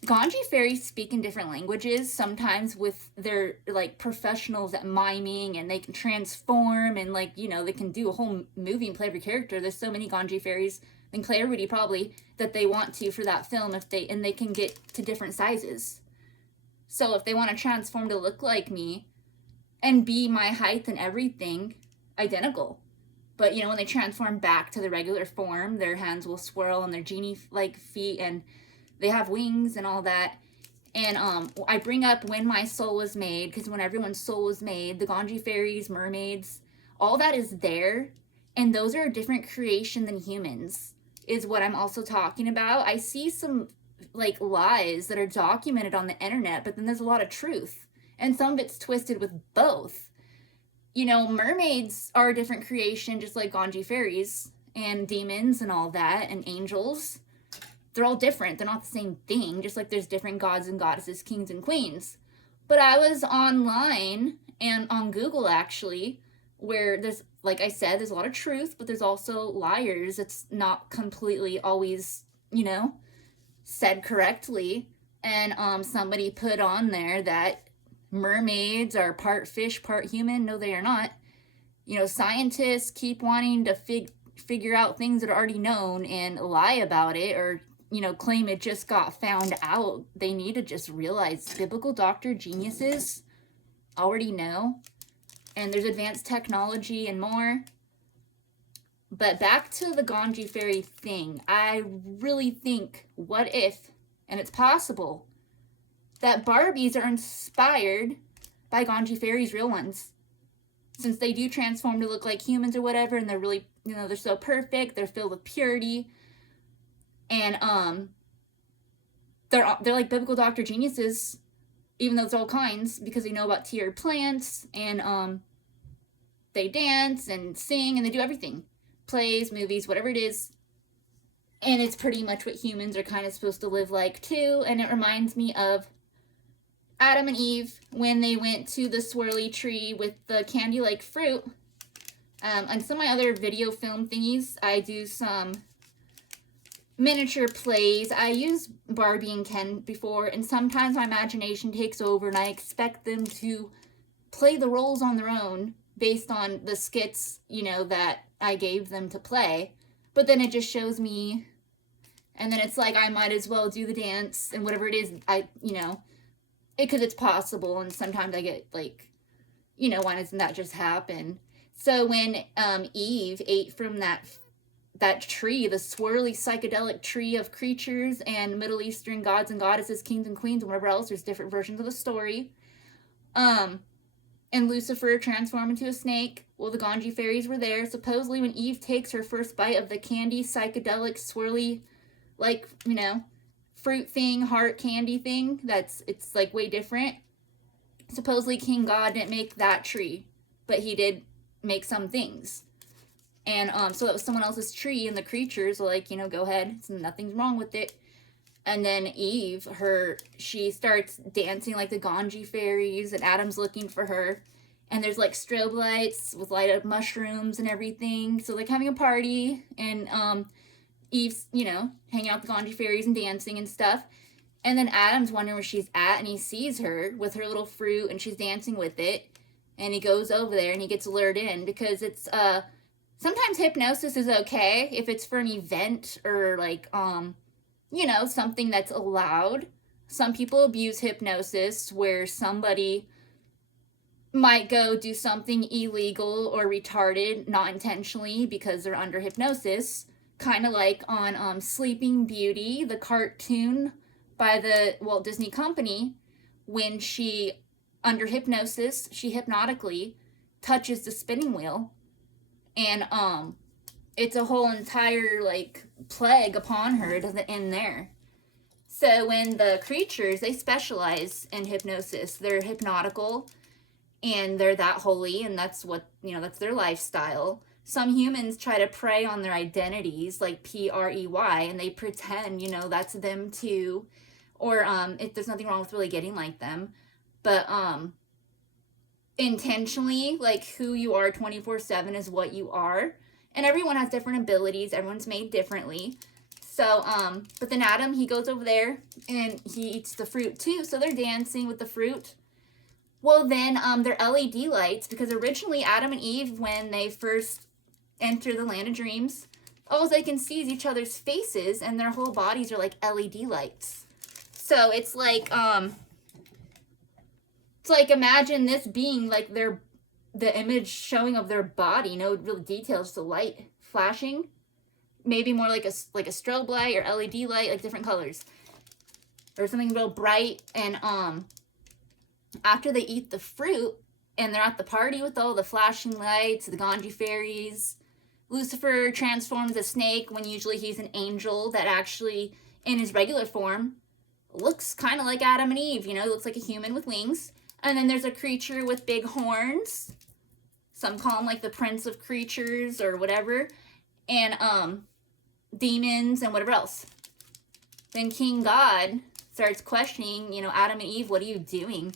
Ganji fairies speak in different languages, sometimes with their like professionals at miming, and they can transform, and like, they can do a whole movie and play every character. There's so many Ganji fairies, and play everybody probably, that they want to for that film, and they can get to different sizes. So if they want to transform to look like me and be my height and everything, identical. But when they transform back to the regular form, their hands will swirl and their genie-like feet, and they have wings and all that. And I bring up when my soul was made, because when everyone's soul was made, the Ganji fairies, mermaids, all that is there. And those are a different creation than humans, is what I'm also talking about. I see some like lies that are documented on the internet, but then there's a lot of truth. And some of it's twisted with both. Mermaids are a different creation, just like Ganji fairies and demons and all that, and angels. They're all different. They're not the same thing, just like there's different gods and goddesses, kings and queens. But I was online and on Google, actually, where there's, like I said, there's a lot of truth, but there's also liars. It's not completely always, said correctly. And somebody put on there that mermaids are part fish, part human. No, they are not. Scientists keep wanting to figure out things that are already known and lie about it, or claim it just got found out. They need to just realize biblical doctor geniuses already know, and there's advanced technology and more. But back to the Ganji fairy thing, I really think, what if, and it's possible, that Barbies are inspired by Ganji fairies, real ones, since they do transform to look like humans or whatever, and they're really, they're so perfect, they're filled with purity. And they're like biblical doctor geniuses, even though it's all kinds, because they know about tiered plants, and they dance and sing and they do everything, plays, movies, whatever it is. And it's pretty much what humans are kind of supposed to live like too. And it reminds me of Adam and Eve when they went to the swirly tree with the candy-like fruit. And some of my other video film thingies, I do some miniature plays. I use Barbie and Ken before, and sometimes my imagination takes over and I expect them to play the roles on their own based on the skits, that I gave them to play. But then it just shows me, and then it's like I might as well do the dance and whatever it is, because it's possible, and sometimes I get like, why doesn't that just happen? So when Eve ate from that tree, the swirly psychedelic tree of creatures and Middle Eastern gods and goddesses, kings and queens, and whatever else, there's different versions of the story. And Lucifer transformed into a snake. Well, the Ganji fairies were there. Supposedly when Eve takes her first bite of the candy, psychedelic, swirly, like, fruit thing, heart candy thing, it's like way different. Supposedly King God didn't make that tree, but he did make some things. And so that was someone else's tree, and the creatures were like, go ahead, nothing's wrong with it. And then Eve, she starts dancing like the Ganji fairies, and Adam's looking for her. And there's like strobe lights with light up mushrooms and everything. So like having a party, and Eve's, hanging out with the Ganji fairies and dancing and stuff. And then Adam's wondering where she's at, and he sees her with her little fruit, and she's dancing with it. And he goes over there, and he gets lured in, because it's, sometimes hypnosis is okay if it's for an event or like, something that's allowed. Some people abuse hypnosis where somebody might go do something illegal or retarded, not intentionally, because they're under hypnosis. Kind of like on Sleeping Beauty, the cartoon by the Walt Disney Company, when she, under hypnosis, she hypnotically touches the spinning wheel, and it's a whole entire like plague upon her. It doesn't end there. So when the creatures, they specialize in hypnosis, they're hypnotical, and they're that holy, and that's what, that's their lifestyle. Some humans try to prey on their identities, like PREY, and they pretend, that's them too. Or if there's nothing wrong with really getting like them, but intentionally, like, who you are 24/7 is what you are. And everyone has different abilities. Everyone's made differently. So, but then Adam, he goes over there and he eats the fruit too. So they're dancing with the fruit. Well, then they're LED lights, because originally Adam and Eve, when they first enter the land of dreams, all they can see is each other's faces, and their whole bodies are like LED lights. So it's like imagine this being like the image showing of their body, no real details, the light flashing, maybe more like a strobe light or LED light, like different colors, or something real bright. And after they eat the fruit and they're at the party with all the flashing lights, the Ganji fairies, Lucifer transforms a snake when usually he's an angel that actually, in his regular form, looks kind of like Adam and Eve, looks like a human with wings. And then there's a creature with big horns. Some call him like the prince of creatures or whatever. And demons and whatever else. Then King God starts questioning, Adam and Eve, what are you doing?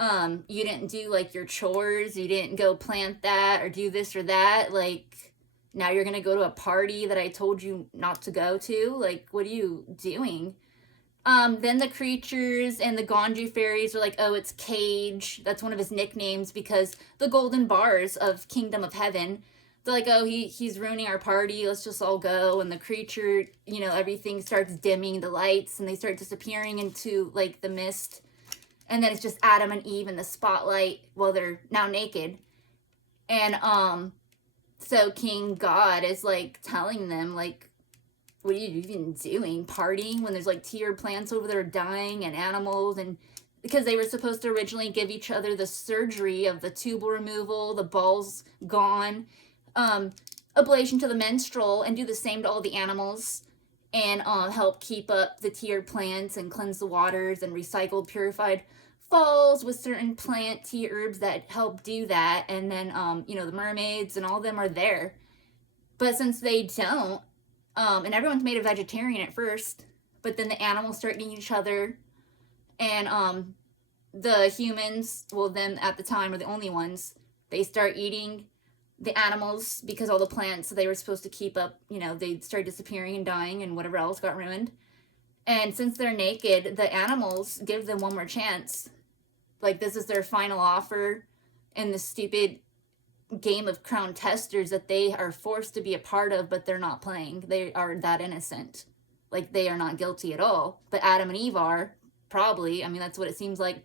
You didn't do like your chores. You didn't go plant that or do this or that. Like, now you're going to go to a party that I told you not to go to. Like, what are you doing? Then the creatures and the Ganji fairies are like, oh, it's Cage. That's one of his nicknames, because the golden bars of Kingdom of Heaven, they're like, oh, he's ruining our party. Let's just all go. And the creature, everything starts dimming, the lights, and they start disappearing into like the mist. And then it's just Adam and Eve in the spotlight while they're now naked. And so King God is like telling them, like, what are you even doing? Partying when there's like tiered plants over there dying, and animals, and because they were supposed to originally give each other the surgery of the tubal removal, the balls gone, ablation to the menstrual, and do the same to all the animals, and help keep up the tiered plants and cleanse the waters, and recycled purified falls with certain plant tea herbs that help do that. And then the mermaids and all of them are there, but since they don't, and everyone's made a vegetarian at first, but then the animals start eating each other, and the humans, well, them at the time are the only ones, they start eating the animals, because all the plants they were supposed to keep up, they start disappearing and dying, and whatever else got ruined. And since they're naked, the animals give them one more chance. Like, this is their final offer in the stupid game of crown testers that they are forced to be a part of, but they're not playing. They are that innocent. Like, they are not guilty at all. But Adam and Eve are, probably. I mean, that's what it seems like,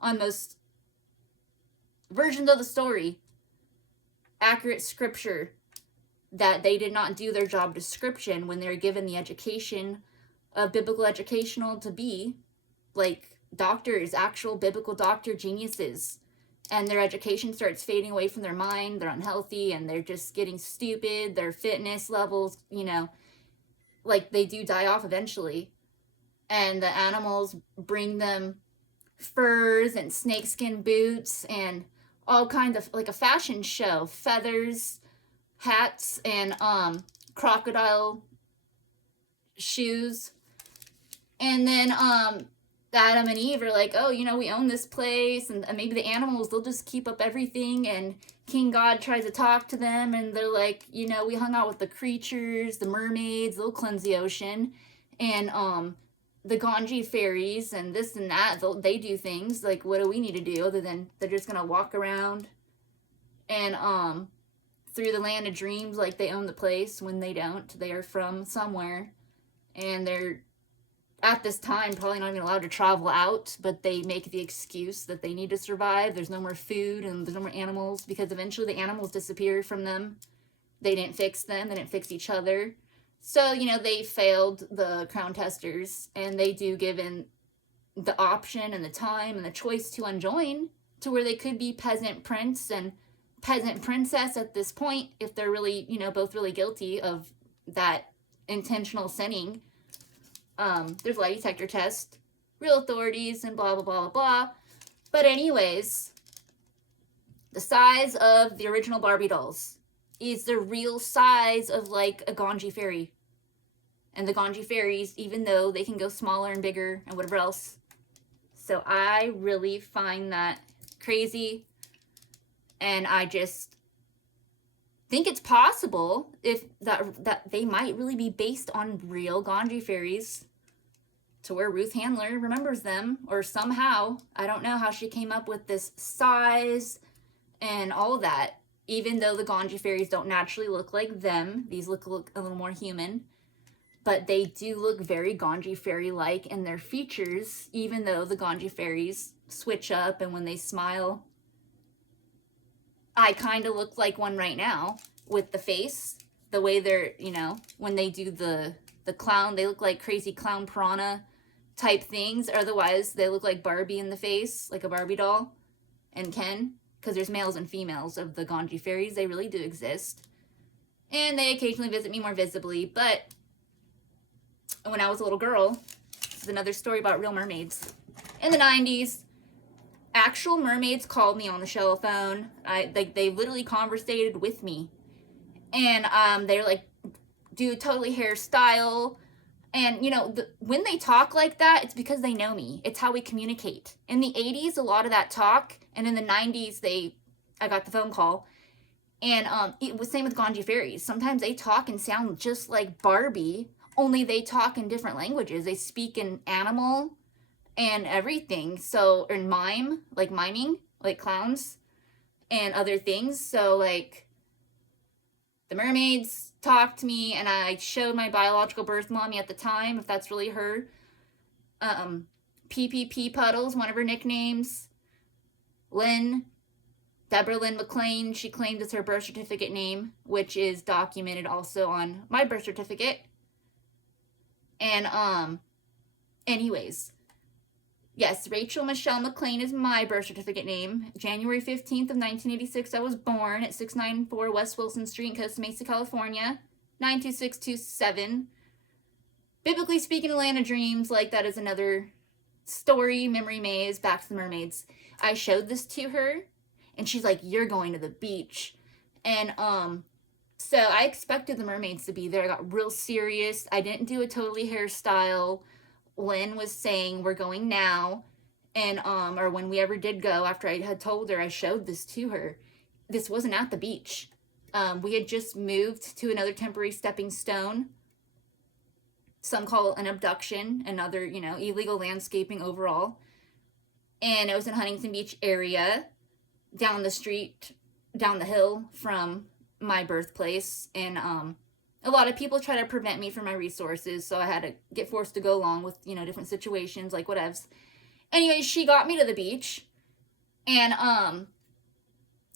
on most versions of the story. Accurate scripture, that they did not do their job description when they were given the education of biblical educational to be, like, doctors, actual biblical doctor geniuses. And their education starts fading away from their mind. They're unhealthy, and they're just getting stupid. Their fitness levels, like, they do die off eventually. And the animals bring them furs and snakeskin boots and all kinds of, like a fashion show, feathers, hats and crocodile shoes. And then Adam and Eve are like, oh, you know, we own this place, and maybe the animals, they'll just keep up everything. And King God tries to talk to them, and they're like, you know, we hung out with the creatures, the mermaids, they'll cleanse the ocean, and the Ganji fairies, and this and that, they do things. Like, what do we need to do other than they're just gonna walk around and through the land of dreams like they own the place, when they don't. They are from somewhere, and they're at this time probably not even allowed to travel out, but they make the excuse that they need to survive. There's no more food and there's no more animals, because eventually the animals disappear from them. They didn't fix them, they didn't fix each other. So, you know, they failed the crown testers, and they do give in the option and the time and the choice to unjoin, to where they could be peasant prince and peasant princess at this point, if they're really, you know, both really guilty of that intentional sinning. There's lie detector test, real authorities, and blah, blah, blah, blah, blah. But anyways, the size of the original Barbie dolls is the real size of, like, a Ganji fairy. And the Ganji fairies, even though they can go smaller and bigger and whatever else. So I really find that crazy. And I just think it's possible if that they might really be based on real Ganji fairies, to where Ruth Handler remembers them, or somehow. I don't know how she came up with this size and all of that, even though the Ganji fairies don't naturally look like them. These look a little more human, but they do look very Ganji fairy-like in their features, even though the Ganji fairies switch up, and when they smile, I kind of look like one right now with the face, the way they're, you know, when they do the clown, they look like crazy clown piranha type things. Otherwise, they look like Barbie in the face, like a Barbie doll, and Ken, because there's males and females of the Ganji fairies. They really do exist. And they occasionally visit me more visibly. But when I was a little girl, this is another story about real mermaids. In the 90s, actual mermaids called me on the shell phone. They literally conversated with me. And they're like, do a totally hairstyle. And, you know, when they talk like that, it's because they know me. It's how we communicate. In the 80s, a lot of that talk. And in the 90s, I got the phone call. And it was same with Ganji fairies. Sometimes they talk and sound just like Barbie, only they talk in different languages. They speak in animal and everything. So, or in mime, like miming, like clowns and other things. So, like, the mermaids talked to me, and I showed my biological birth mommy at the time, if that's really her. PPP Puddles, one of her nicknames. Lynn, Deborah Lynn McLean, she claimed it's her birth certificate name, which is documented also on my birth certificate. And, anyways, yes, Rachel Michelle McLean is my birth certificate name. January 15th of 1986, I was born at 694 West Wilson Street in Costa Mesa, California, 92627. Biblically speaking, a land of dreams, like, that is another story, memory maze, back to the mermaids. I showed this to her, and she's like, you're going to the beach. And, so I expected the mermaids to be there. I got real serious. I didn't do a totally hairstyle. Lynn was saying, we're going now. And, or when we ever did go, after I had told her, I showed this to her. This wasn't at the beach. We had just moved to another temporary stepping stone. Some call it an abduction, another, you know, illegal landscaping overall. And it was in Huntington Beach area, down the street, down the hill from my birthplace. And a lot of people try to prevent me from my resources, so I had to get forced to go along with, you know, different situations, like whatevs. Anyway, she got me to the beach, and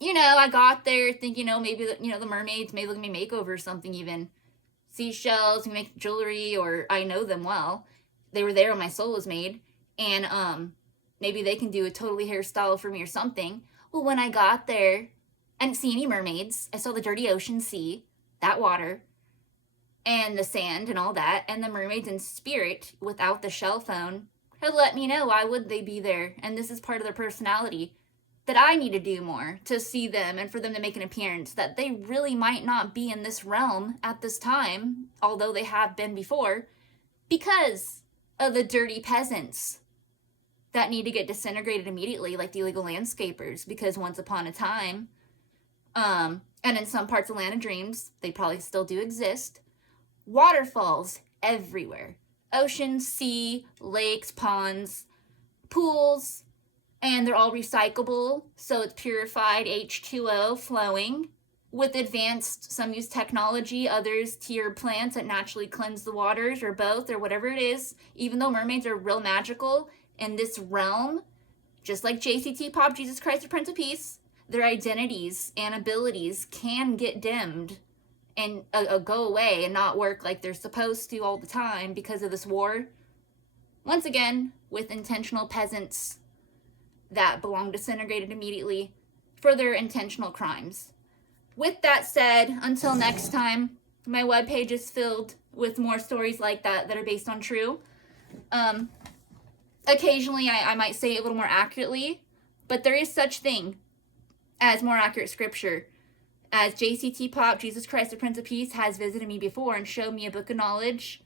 you know, I got there thinking, you know, maybe the mermaids may look at me makeover or something, even seashells, we make jewelry, or I know them well. They were there when my soul was made, and maybe they can do a totally hairstyle for me or something. Well, when I got there, I didn't see any mermaids. I saw the dirty ocean sea, that water, and the sand and all that, and the mermaids in spirit, without the shell phone, had let me know why would they be there, and this is part of their personality. that I need to do more to see them and for them to make an appearance, that they really might not be in this realm at this time, although they have been before, because of the dirty peasants that need to get disintegrated immediately, like the illegal landscapers, because once upon a time, and in some parts of Land of Dreams, they probably still do exist, waterfalls everywhere. Oceans, sea, lakes, ponds, pools, and they're all recyclable, so it's purified H2O flowing. With advanced, some use technology, others tiered plants that naturally cleanse the waters, or both, or whatever it is. Even though mermaids are real magical in this realm, just like JCT Pop, Jesus Christ, the Prince of Peace, their identities and abilities can get dimmed and go away and not work like they're supposed to all the time because of this war. Once again, with intentional peasants that belong disintegrated immediately for their intentional crimes. With that said, until next time, my webpage is filled with more stories like that that are based on true. Occasionally, I might say it a little more accurately, but there is such thing as more accurate scripture. As JCT Pop, Jesus Christ, the Prince of Peace, has visited me before and showed me a book of knowledge.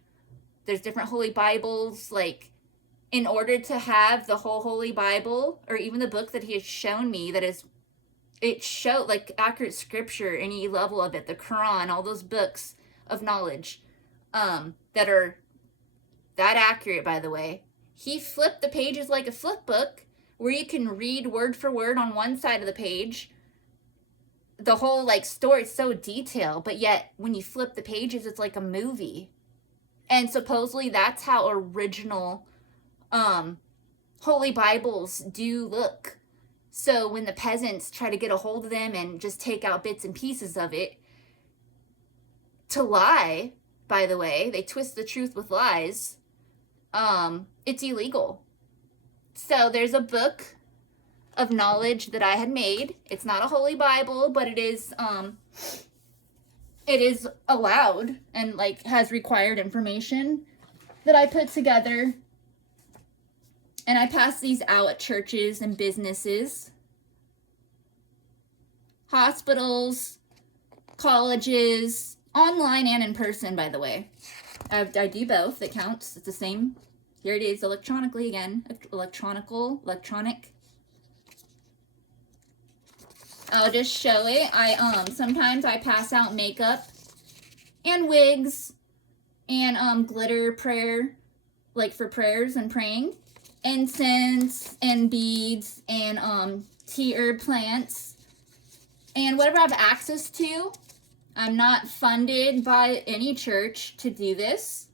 There's different holy Bibles, like, in order to have the whole Holy Bible, or even the book that he has shown me that is, it showed, like, accurate scripture, any level of it, the Quran, all those books of knowledge, that are that accurate, by the way. He flipped the pages like a flip book, where you can read word for word on one side of the page. The whole, like, story is so detailed, but yet, when you flip the pages, it's like a movie. And supposedly, that's how original Holy Bibles do look. So when the peasants try to get a hold of them and just take out bits and pieces of it to lie, by the way, they twist the truth with lies, it's illegal. So there's a book of knowledge that I had made. It's not a Holy Bible, but it is allowed and, like, has required information that I put together. And I pass these out at churches and businesses, hospitals, colleges, online and in person, by the way. I do both. It counts. It's the same. Here it is electronically again. Electronic. I'll just show it. Sometimes I pass out makeup and wigs and glitter prayer, like for prayers and praying. Incense and beads and tea herb plants and whatever I have access to. I'm not funded by any church to do this.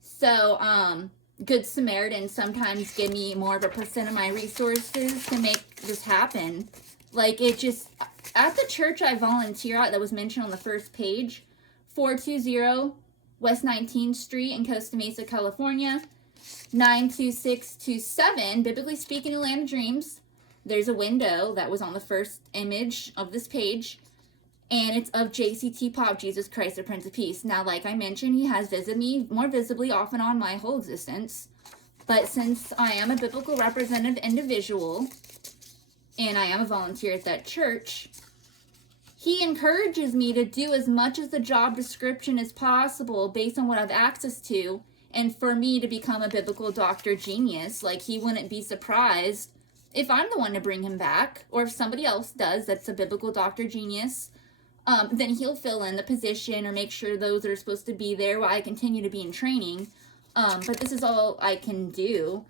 So Good Samaritans sometimes give me more of a percent of my resources to make this happen. Like, it just, at the church I volunteer at that was mentioned on the first page, 420 West 19th Street in Costa Mesa, California, 92627, biblically speaking, in Land of Dreams. There's a window that was on the first image of this page, and it's of JCT Pop, Jesus Christ, the Prince of Peace. Now, like I mentioned, he has visited me more visibly off and on my whole existence, but since I am a biblical representative individual, and I am a volunteer at that church, he encourages me to do as much as the job description as possible based on what I have access to, and for me to become a biblical doctor genius. Like, he wouldn't be surprised if I'm the one to bring him back, or if somebody else does that's a biblical doctor genius, then he'll fill in the position or make sure those that are supposed to be there while I continue to be in training. But this is all I can do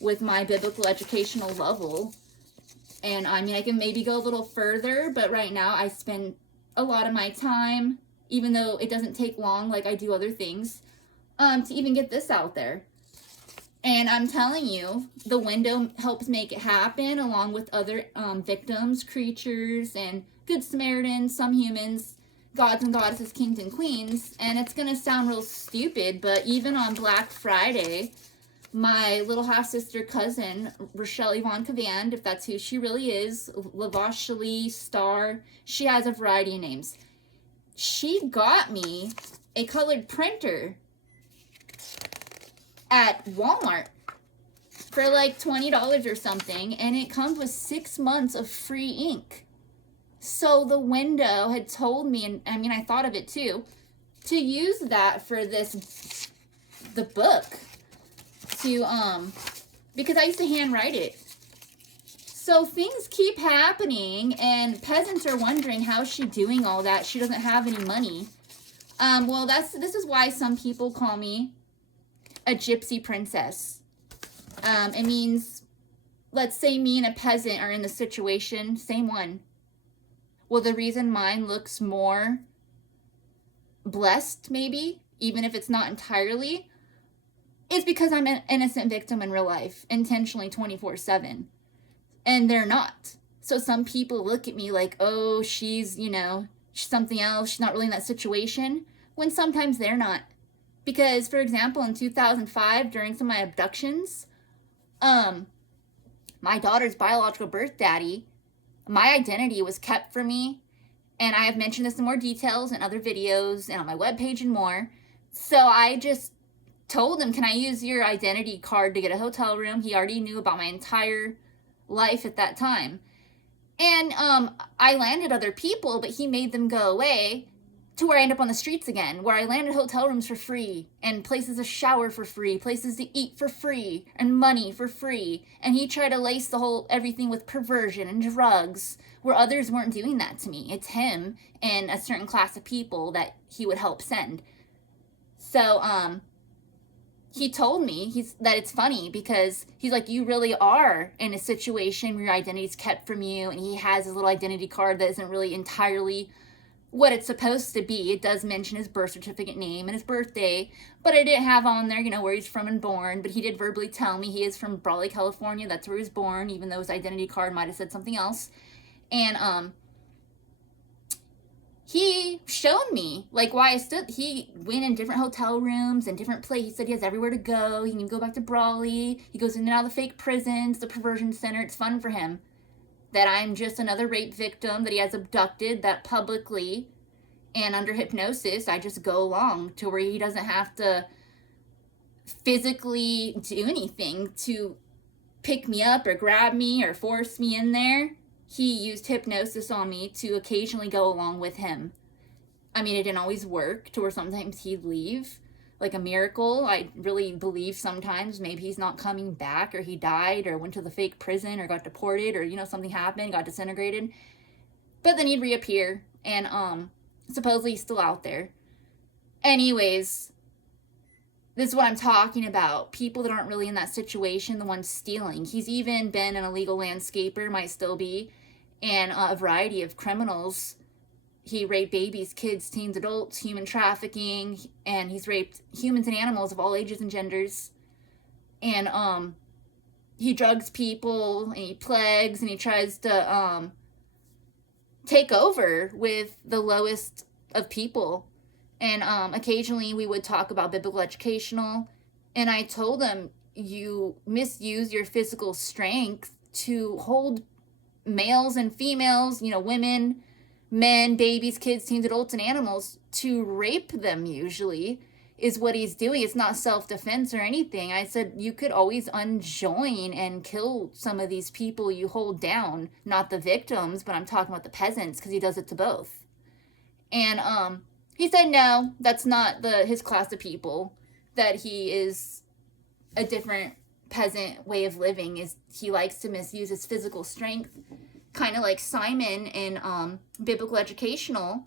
with my biblical educational level. And I mean, I can maybe go a little further, but right now I spend a lot of my time, even though it doesn't take long like I do other things, to even get this out there. And I'm telling you, the window helps make it happen, along with other victims, creatures, and Good Samaritans, some humans, gods and goddesses, kings and queens. And it's going to sound real stupid, but even on Black Friday, my little half-sister cousin, Rochelle Yvonne Cavand, if that's who she really is, Lavashali, Star, she has a variety of names. She got me a colored printer at Walmart for like $20 or something, and it comes with 6 months of free ink. So the window had told me, and I mean, I thought of it too, to use that for the book, because I used to handwrite it. So things keep happening, and peasants are wondering, how's she doing all that? She doesn't have any money. Well, this is why some people call me a gypsy princess. It means, let's say me and a peasant are in the situation, same one. Well, the reason mine looks more blessed, maybe, even if it's not entirely, is because I'm an innocent victim in real life, intentionally 24/7. And they're not. So some people look at me like, oh, she's, she's something else. She's not really in that situation. When sometimes they're not. Because, for example, in 2005, during some of my abductions, my daughter's biological birth daddy, my identity was kept from me, and I have mentioned this in more details in other videos and on my webpage and more. So I just told him, can I use your identity card to get a hotel room? He already knew about my entire life at that time. And I landed other people, but he made them go away to where I end up on the streets again, where I landed hotel rooms for free, and places to shower for free, places to eat for free, and money for free. And he tried to lace everything with perversion and drugs, where others weren't doing that to me. It's him and a certain class of people that he would help send. So, he told me that it's funny because he's like, you really are in a situation where your identity is kept from you, and he has his little identity card that isn't really entirely what it's supposed to be. It does mention his birth certificate name and his birthday, but I didn't have on there, where he's from and born, but he did verbally tell me he is from BLa, California. That's where he was born, even though his identity card might have said something else. And, he showed me, why I stood. He went in different hotel rooms and different places. He said he has everywhere to go. He can go back to BLa. He goes in and out of the fake prisons, the perversion center. It's fun for him. That I'm just another rape victim that he has abducted, that publicly and under hypnosis, I just go along to where he doesn't have to physically do anything to pick me up or grab me or force me in there. He used hypnosis on me to occasionally go along with him. I mean, it didn't always work, to where sometimes he'd leave. Like a miracle. I really believe sometimes maybe he's not coming back, or he died, or went to the fake prison, or got deported, or, something happened, got disintegrated. But then he'd reappear, and supposedly he's still out there. Anyways, this is what I'm talking about. People that aren't really in that situation, the ones stealing. He's even been an illegal landscaper, might still be, and a variety of criminals. He raped babies, kids, teens, adults, human trafficking, and he's raped humans and animals of all ages and genders. And he drugs people, and he plagues, and he tries to take over with the lowest of people. And occasionally we would talk about biblical educational, and I told him, you misuse your physical strength to hold males and females, women, men, babies, kids, teens, adults, and animals, to rape them usually, is what he's doing. It's not self-defense or anything. I said, you could always unjoin and kill some of these people you hold down. Not the victims, but I'm talking about the peasants, because he does it to both. And he said, no, that's not his class of people, that he is a different peasant way of living. Is he likes to misuse his physical strength, kind of like Simon in biblical educational.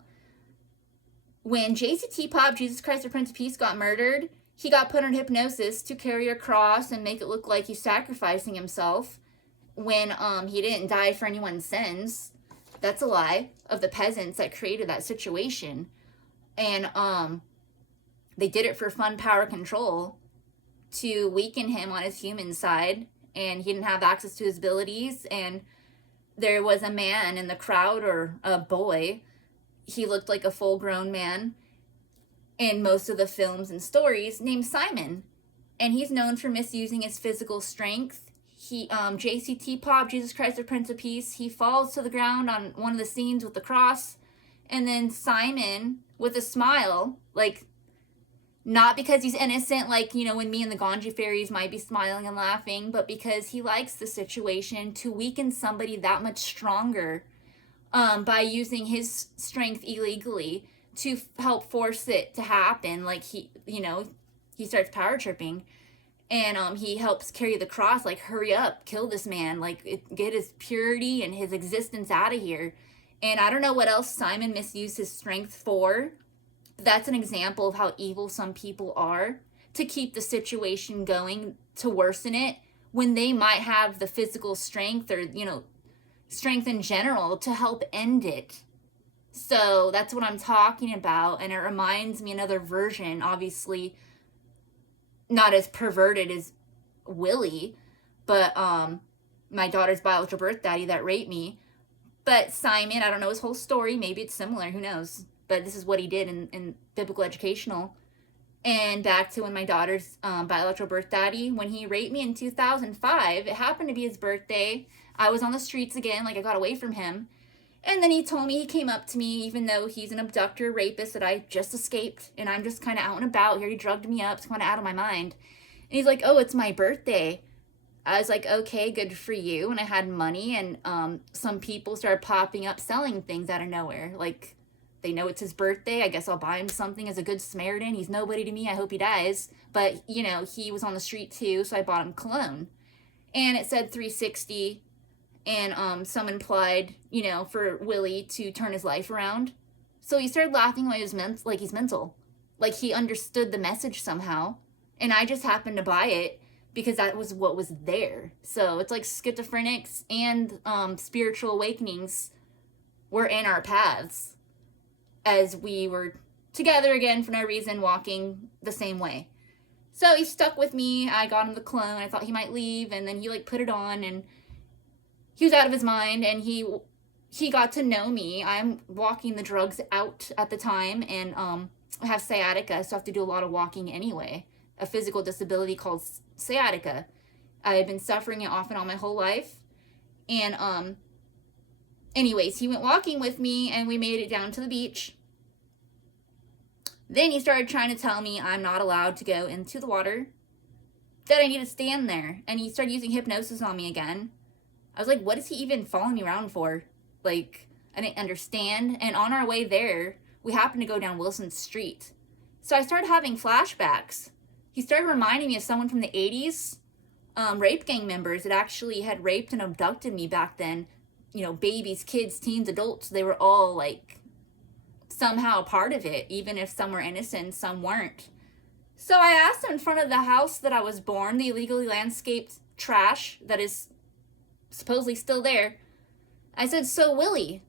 When JCT Pop, Jesus Christ the Prince of Peace, got murdered, he got put on hypnosis to carry a cross and make it look like he's sacrificing himself, when he didn't die for anyone's sins. That's a lie of the peasants that created that situation. And they did it for fun, power, control, to weaken him on his human side, and he didn't have access to his abilities. And there was a man in the crowd, or a boy, he looked like a full-grown man in most of the films and stories, named Simon, and he's known for misusing his physical strength. He JCT Pop, Jesus Christ the Prince of Peace, he falls to the ground on one of the scenes with the cross, and then Simon, with a smile, like Not because he's innocent, like, you know, when me and the Ganji fairies might be smiling and laughing, but because he likes the situation to weaken somebody that much stronger by using his strength illegally to help force it to happen. Like, he, you know, he starts power tripping, and he helps carry the cross, like, hurry up, kill this man, like, get his purity and his existence out of here. And I don't know what else Simon misused his strength for. That's an example of how evil some people are, to keep the situation going, to worsen it, when they might have the physical strength, or, you know, strength in general, to help end it. So that's what I'm talking about, and it reminds me another version, obviously not as perverted as Willie, but my daughter's biological birth daddy that raped me. But Simon, I don't know his whole story, maybe it's similar, who knows, but this is what he did in biblical educational. And back to when my daughter's biological birth daddy, when he raped me in 2005, it happened to be his birthday. I was on the streets again, like, I got away from him. And then he told me, he came up to me, even though he's an abductor, rapist that I just escaped, and I'm just kind of out and about. He already drugged me up, it's kind of out of my mind. And he's like, oh, it's my birthday. I was like, okay, good for you. And I had money, and some people started popping up selling things out of nowhere. Like, they know it's his birthday, I guess I'll buy him something as a good Samaritan. He's nobody to me, I hope he dies. But, you know, he was on the street too, so I bought him cologne. And it said 360, and some implied, you know, for Willie to turn his life around. So he started laughing like he's mental. Like, he understood the message somehow. And I just happened to buy it because that was what was there. So it's like schizophrenics and spiritual awakenings were in our paths as we were together again for no reason, walking the same way. So he stuck with me. I got him the cologne. I thought he might leave, and then he, like, put it on, and he was out of his mind, and he got to know me. I'm walking the drugs out at the time, and I have sciatica, so I have to do a lot of walking anyway. A physical disability called sciatica. I've been suffering it off and on my whole life. And anyways, he went walking with me, and we made it down to the beach. Then he started trying to tell me I'm not allowed to go into the water, that I need to stand there, and he started using hypnosis on me again. I was like, what is he even following me around for? Like, I didn't understand. And on our way there, we happened to go down Wilson Street. So I started having flashbacks. He started reminding me of someone from the 80s, rape gang members that actually had raped and abducted me back then. You know, babies, kids, teens, adults, they were all, like, somehow a part of it, even if some were innocent, some weren't. So I asked him in front of the house that I was born, the illegally landscaped trash that is supposedly still there. I said, so Willie,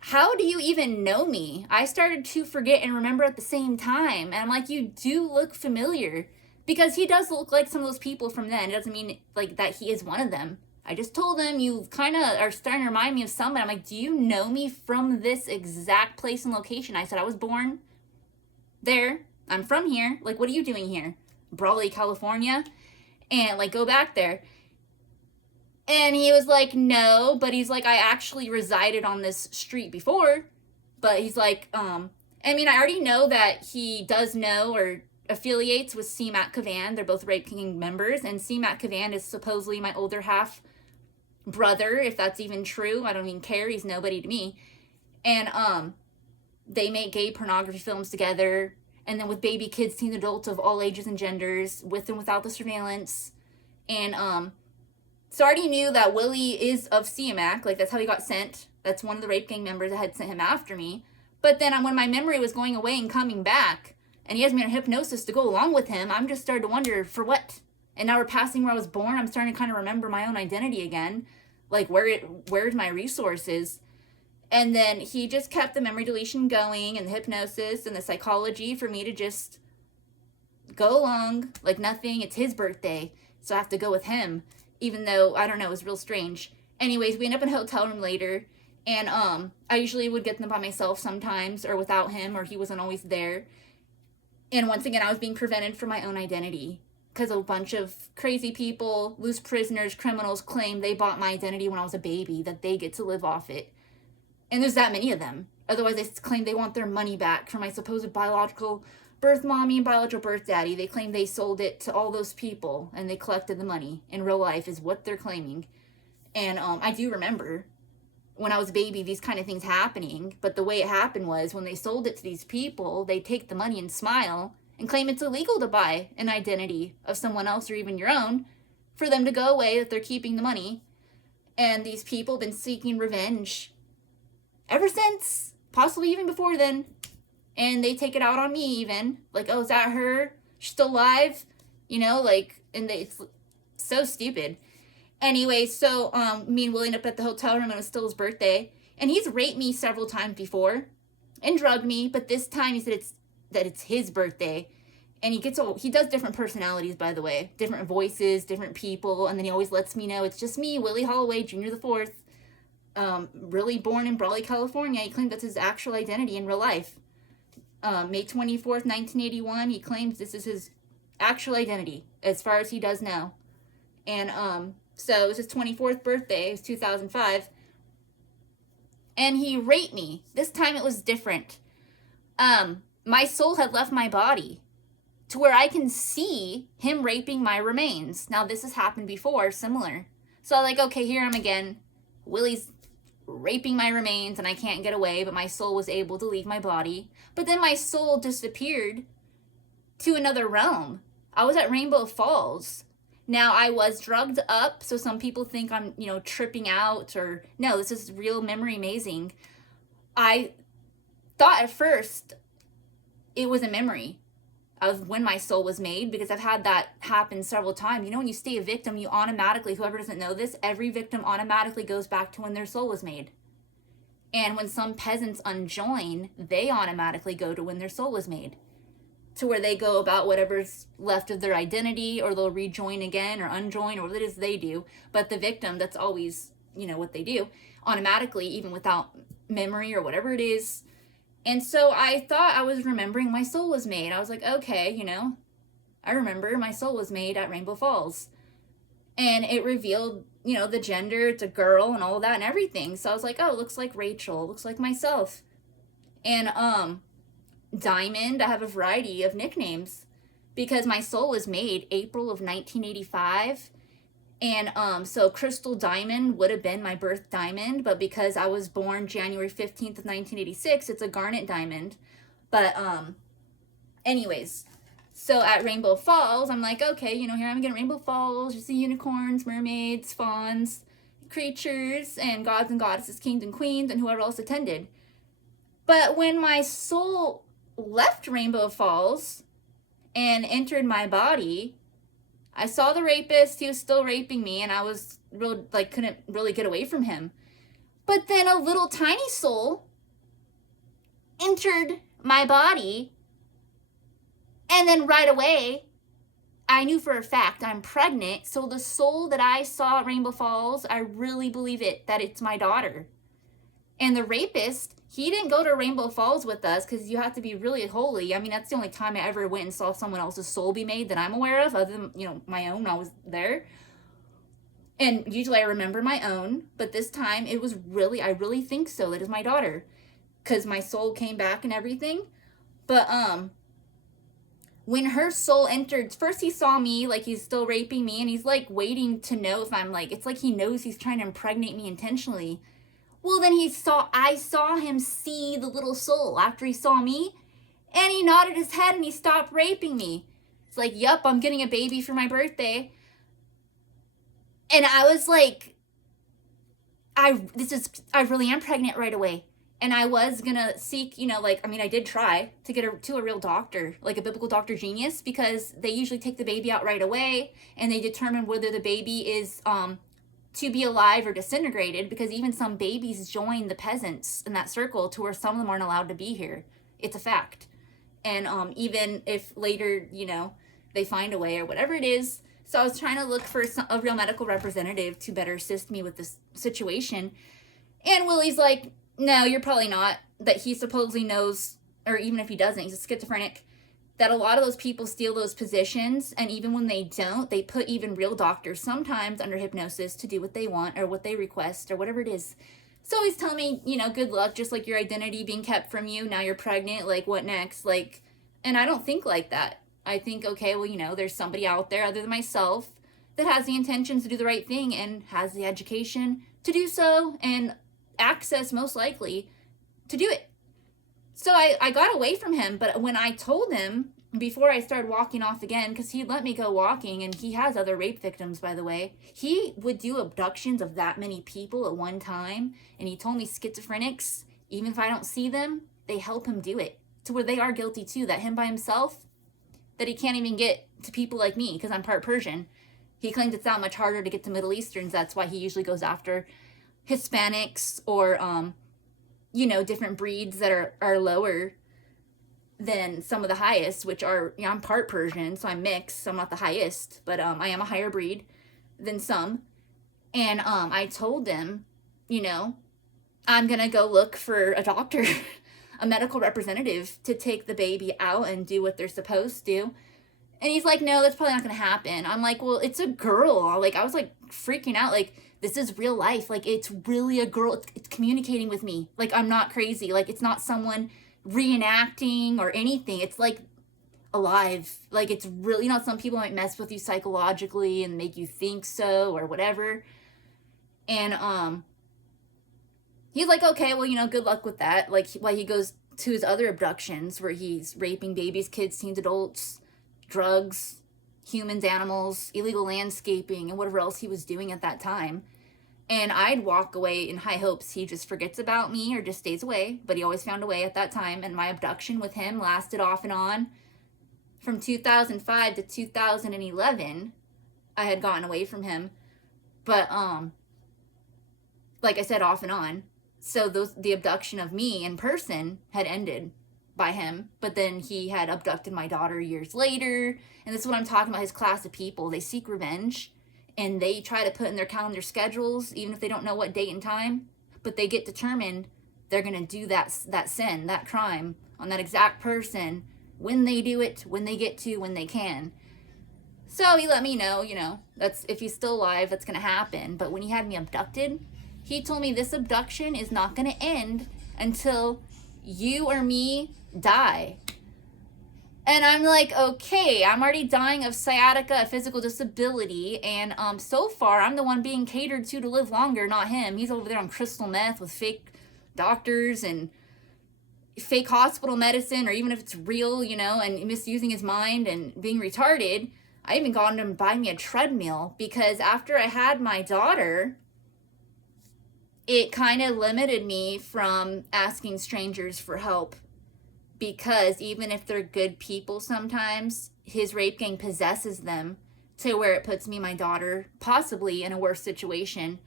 how do you even know me? I started to forget and remember at the same time. And I'm like, you do look familiar. Because he does look like some of those people from then. It doesn't mean, like, that he is one of them. I just told him, you kind of are starting to remind me of someone. I'm like, do you know me from this exact place and location? I said, I was born there. I'm from here. Like, what are you doing here? Brawley, California? And, like, go back there. And he was like, no, but he's like, I actually resided on this street before. But he's like, I mean, I already know that he does know or affiliates with C-Mac Cavan. They're both Rape King members. And C-Mac Cavan is supposedly my older half brother, if that's even true. I don't even care. He's nobody to me. And they make gay pornography films together. And then with baby kids, teen adults of all ages and genders, with and without the surveillance. And so I already knew that Willie is of C-Mac. Like, that's how he got sent. That's one of the rape gang members that had sent him after me. But then when my memory was going away and coming back, and he has me on hypnosis to go along with him, I'm just starting to wonder, for what? And now we're passing where I was born. I'm starting to kind of remember my own identity again. Like, where's my resources? And then he just kept the memory deletion going, and the hypnosis and the psychology for me to just go along like nothing. It's his birthday, so I have to go with him. Even though, I don't know, it was real strange. Anyways, we end up in a hotel room later, and I usually would get them by myself sometimes, or without him, or he wasn't always there. And once again, I was being prevented from my own identity, because a bunch of crazy people, loose prisoners, criminals claim they bought my identity when I was a baby, that they get to live off it. And there's that many of them. Otherwise, they claim they want their money back for my supposed biological birth mommy and biological birth daddy. They claim they sold it to all those people and they collected the money. In real life is what they're claiming. And I do remember when I was a baby these kind of things happening, but the way it happened was when they sold it to these people, they take the money and smile and claim it's illegal to buy an identity of someone else or even your own for them to go away, that they're keeping the money. And these people have been seeking revenge ever since, possibly even before then. And they take it out on me even. Like, oh, is that her? She's still alive? You know, like, and it's so stupid. Anyway, so me and Willie ended up at the hotel room and it was still his birthday. And he's raped me several times before and drugged me. But this time he said it's his birthday. And he does different personalities, by the way. Different voices, different people. And then he always lets me know it's just me, Willie Holloway, Jr. the 4th. Really born in Brawley, California. He claims that's his actual identity in real life. May 24th, 1981, he claims this is his actual identity, as far as he does now. And, so it was his 24th birthday, it was 2005. And he raped me. This time it was different. My soul had left my body to where I can see him raping my remains. Now, this has happened before, similar. So, like, okay, here I am again. Willie's raping my remains and I can't get away, but my soul was able to leave my body. But then my soul disappeared to another realm. I was at Rainbow Falls. Now, I was drugged up, so some people think I'm, tripping out, or no, this is real memory amazing. I thought at first it was a memory of when my soul was made, because I've had that happen several times. When you stay a victim, you automatically, whoever doesn't know this, every victim automatically goes back to when their soul was made. And when some peasants unjoin, they automatically go to when their soul was made, to where they go about whatever's left of their identity, or they'll rejoin again or unjoin, or whatever it is they do. But the victim, that's always, what they do, automatically, even without memory or whatever it is. And so I thought I was remembering my soul was made. I was like, okay, I remember my soul was made at Rainbow Falls. And it revealed, the gender, it's a girl and all that and everything. So I was like, oh, it looks like Rachel, it looks like myself. And Diamond, I have a variety of nicknames because my soul was made April of 1985. And so Crystal Diamond would have been my birth diamond, but because I was born January 15th of 1986, it's a garnet diamond. But anyways, so at Rainbow Falls, I'm like, okay, here I'm again at Rainbow Falls, you see unicorns, mermaids, fawns, creatures, and gods and goddesses, kings and queens, and whoever else attended. But when my soul left Rainbow Falls and entered my body, I saw the rapist. He was still raping me, and I was couldn't really get away from him. But then a little tiny soul entered my body, and then right away, I knew for a fact I'm pregnant. So the soul that I saw at Rainbow Falls, I really believe that it's my daughter. And the rapist, he didn't go to Rainbow Falls with us because you have to be really holy. I mean, that's the only time I ever went and saw someone else's soul be made that I'm aware of, other than, my own. I was there. And usually I remember my own, but this time it was I really think so, that is my daughter, because my soul came back and everything. But when her soul entered, first he saw me, like he's still raping me, and he's like waiting to know if I'm it's like he knows he's trying to impregnate me intentionally. Well, then I saw him see the little soul after he saw me, and he nodded his head and he stopped raping me. It's like, yup, I'm getting a baby for my birthday. And I was like, I really am pregnant right away. And I was gonna seek, I did try to get to a real doctor, like a biblical doctor genius, because they usually take the baby out right away and they determine whether the baby is, to be alive or disintegrated, because even some babies join the peasants in that circle to where some of them aren't allowed to be here. It's a fact. And even if later, they find a way or whatever it is. So I was trying to look for a real medical representative to better assist me with this situation. And Willie's like, no, you're probably not. That he supposedly knows, or even if he doesn't, he's a schizophrenic, that a lot of those people steal those positions, and even when they don't, they put even real doctors sometimes under hypnosis to do what they want or what they request or whatever it is. So he's telling me, good luck, just like your identity being kept from you, now you're pregnant, like what next? And And I don't think like that. I think, okay, well, there's somebody out there other than myself that has the intentions to do the right thing and has the education to do so and access, most likely, to do it. So I got away from him, but when I told him, before I started walking off again, because he'd let me go walking, and he has other rape victims, by the way, he would do abductions of that many people at one time, and he told me schizophrenics, even if I don't see them, they help him do it, to where they are guilty too, that him by himself, that he can't even get to people like me, because I'm part Persian. He claims it's that much harder to get to Middle Easterns. That's why he usually goes after Hispanics or, different breeds that are lower than some of the highest, which are, I'm part Persian, so I'm mixed. So I'm not the highest, but I am a higher breed than some. And I told him, I'm going to go look for a doctor, a medical representative to take the baby out and do what they're supposed to. And he's like, no, that's probably not going to happen. I'm like, well, it's a girl. Like, I was like freaking out. Like, this is real life. Like, it's really a girl. It's communicating with me. Like, I'm not crazy. Like, it's not someone reenacting or anything. It's like alive. Like, it's really, some people might mess with you psychologically and make you think so or whatever. And he's like, okay, well, good luck with that. Like, while he goes to his other abductions where he's raping babies, kids, teens, adults, drugs, humans, animals, illegal landscaping, and whatever else he was doing at that time. And I'd walk away in high hopes he just forgets about me or just stays away, but he always found a way at that time. And my abduction with him lasted off and on from 2005 to 2011. I had gotten away from him, but like I said, off and on. So the abduction of me in person had ended by him, but then he had abducted my daughter years later. And this is what I'm talking about, his class of people. They seek revenge, and they try to put in their calendar schedules, even if they don't know what date and time, but they get determined they're going to do that sin, that crime on that exact person when they do it, when they get to, when they can. So he let me know, that's, if he's still alive, that's going to happen. But when he had me abducted, he told me this abduction is not going to end until you or me die. And I'm like, okay, I'm already dying of sciatica, a physical disability, and so far I'm the one being catered to live longer, not him. He's over there on crystal meth with fake doctors and fake hospital medicine, or even if it's real, and misusing his mind and being retarded. I even got him to buy me a treadmill, because after I had my daughter, it kind of limited me from asking strangers for help. Because even if they're good people sometimes, his rape gang possesses them to where it puts me and my daughter possibly in a worse situation.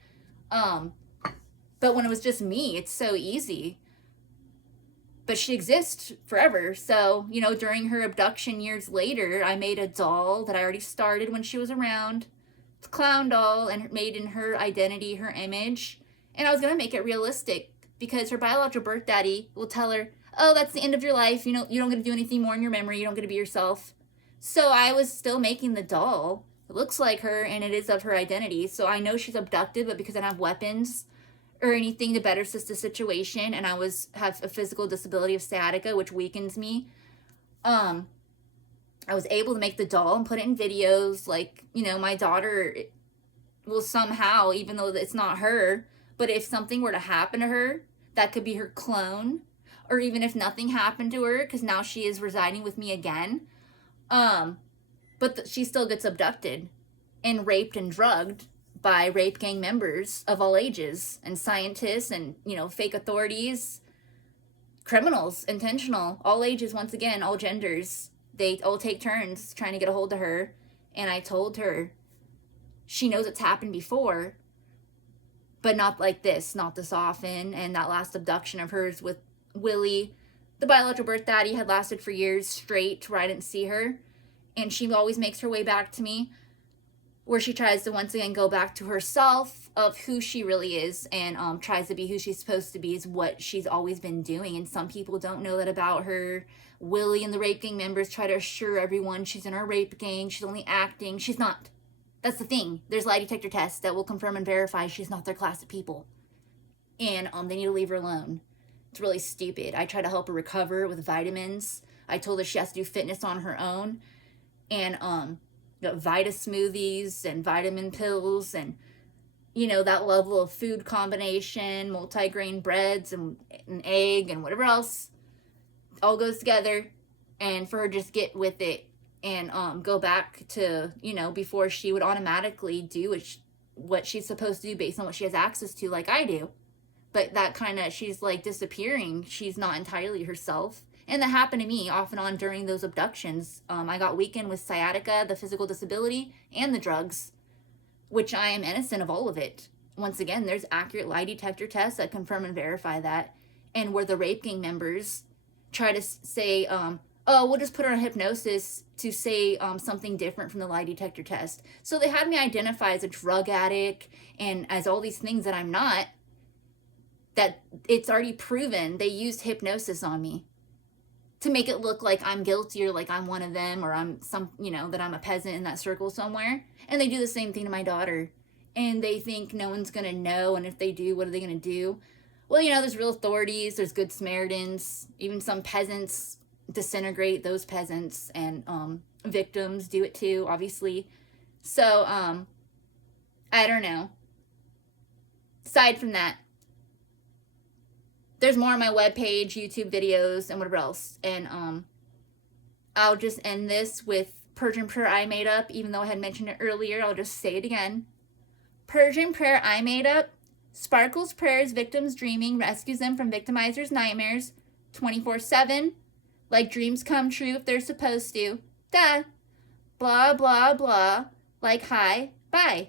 But when it was just me, it's so easy. But she exists forever. So, during her abduction years later, I made a doll that I already started when she was around. It's a clown doll, and made in her identity, her image. And I was going to make it realistic, because her biological birth daddy will tell her, oh, that's the end of your life. You don't get to do anything more in your memory. You don't get to be yourself. So I was still making the doll. It looks like her, and it is of her identity. So I know she's abducted, but because I don't have weapons or anything to better assist the situation, and I have a physical disability of sciatica, which weakens me, I was able to make the doll and put it in videos. Like, my daughter will somehow, even though it's not her, but if something were to happen to her, that could be her clone. Or even if nothing happened to her, because now she is residing with me again. But she still gets abducted and raped and drugged by rape gang members of all ages, and scientists, and, fake authorities, criminals, intentional, all ages, once again, all genders. They all take turns trying to get a hold of her. And I told her, she knows it's happened before, but not like this, not this often. And that last abduction of hers with Willie, the biological birth daddy, had lasted for years straight, where I didn't see her. And she always makes her way back to me, where she tries to once again go back to herself of who she really is, and tries to be who she's supposed to be, is what she's always been doing. And some people don't know that about her. Willie and the rape gang members try to assure everyone she's in our rape gang, she's only acting. She's not. That's the thing. There's lie detector tests that will confirm and verify she's not their class of people. And they need to leave her alone. It's really stupid. I try to help her recover with vitamins. I told her she has to do fitness on her own, and Vita smoothies and vitamin pills, and that level of food combination, multi-grain breads and an egg and whatever else, all goes together. And for her just get with it and go back to, before she would automatically do what she's supposed to do based on what she has access to, like I do. But that kind of, she's like disappearing. She's not entirely herself. And that happened to me off and on during those abductions. I got weakened with sciatica, the physical disability, and the drugs, which I am innocent of all of it. Once again, there's accurate lie detector tests that confirm and verify that. And where the rape gang members try to say, oh, we'll just put her on hypnosis to say something different from the lie detector test. So they had me identify as a drug addict and as all these things that I'm not, that it's already proven. They used hypnosis on me to make it look like I'm guilty or like I'm one of them, or I'm that I'm a peasant in that circle somewhere. And they do the same thing to my daughter. And they think no one's going to know. And if they do, what are they going to do? Well, there's real authorities, there's good Samaritans, even some peasants disintegrate those peasants, and victims do it too, obviously. So, I don't know. Aside from that, there's more on my webpage, YouTube videos, and whatever else. And I'll just end this with Persian prayer I made up, even though I had mentioned it earlier. I'll just say it again. Persian prayer I made up sparkles prayers victims dreaming, rescues them from victimizers' nightmares 24/7, like dreams come true if they're supposed to. Duh. Blah, blah, blah. Like hi, bye.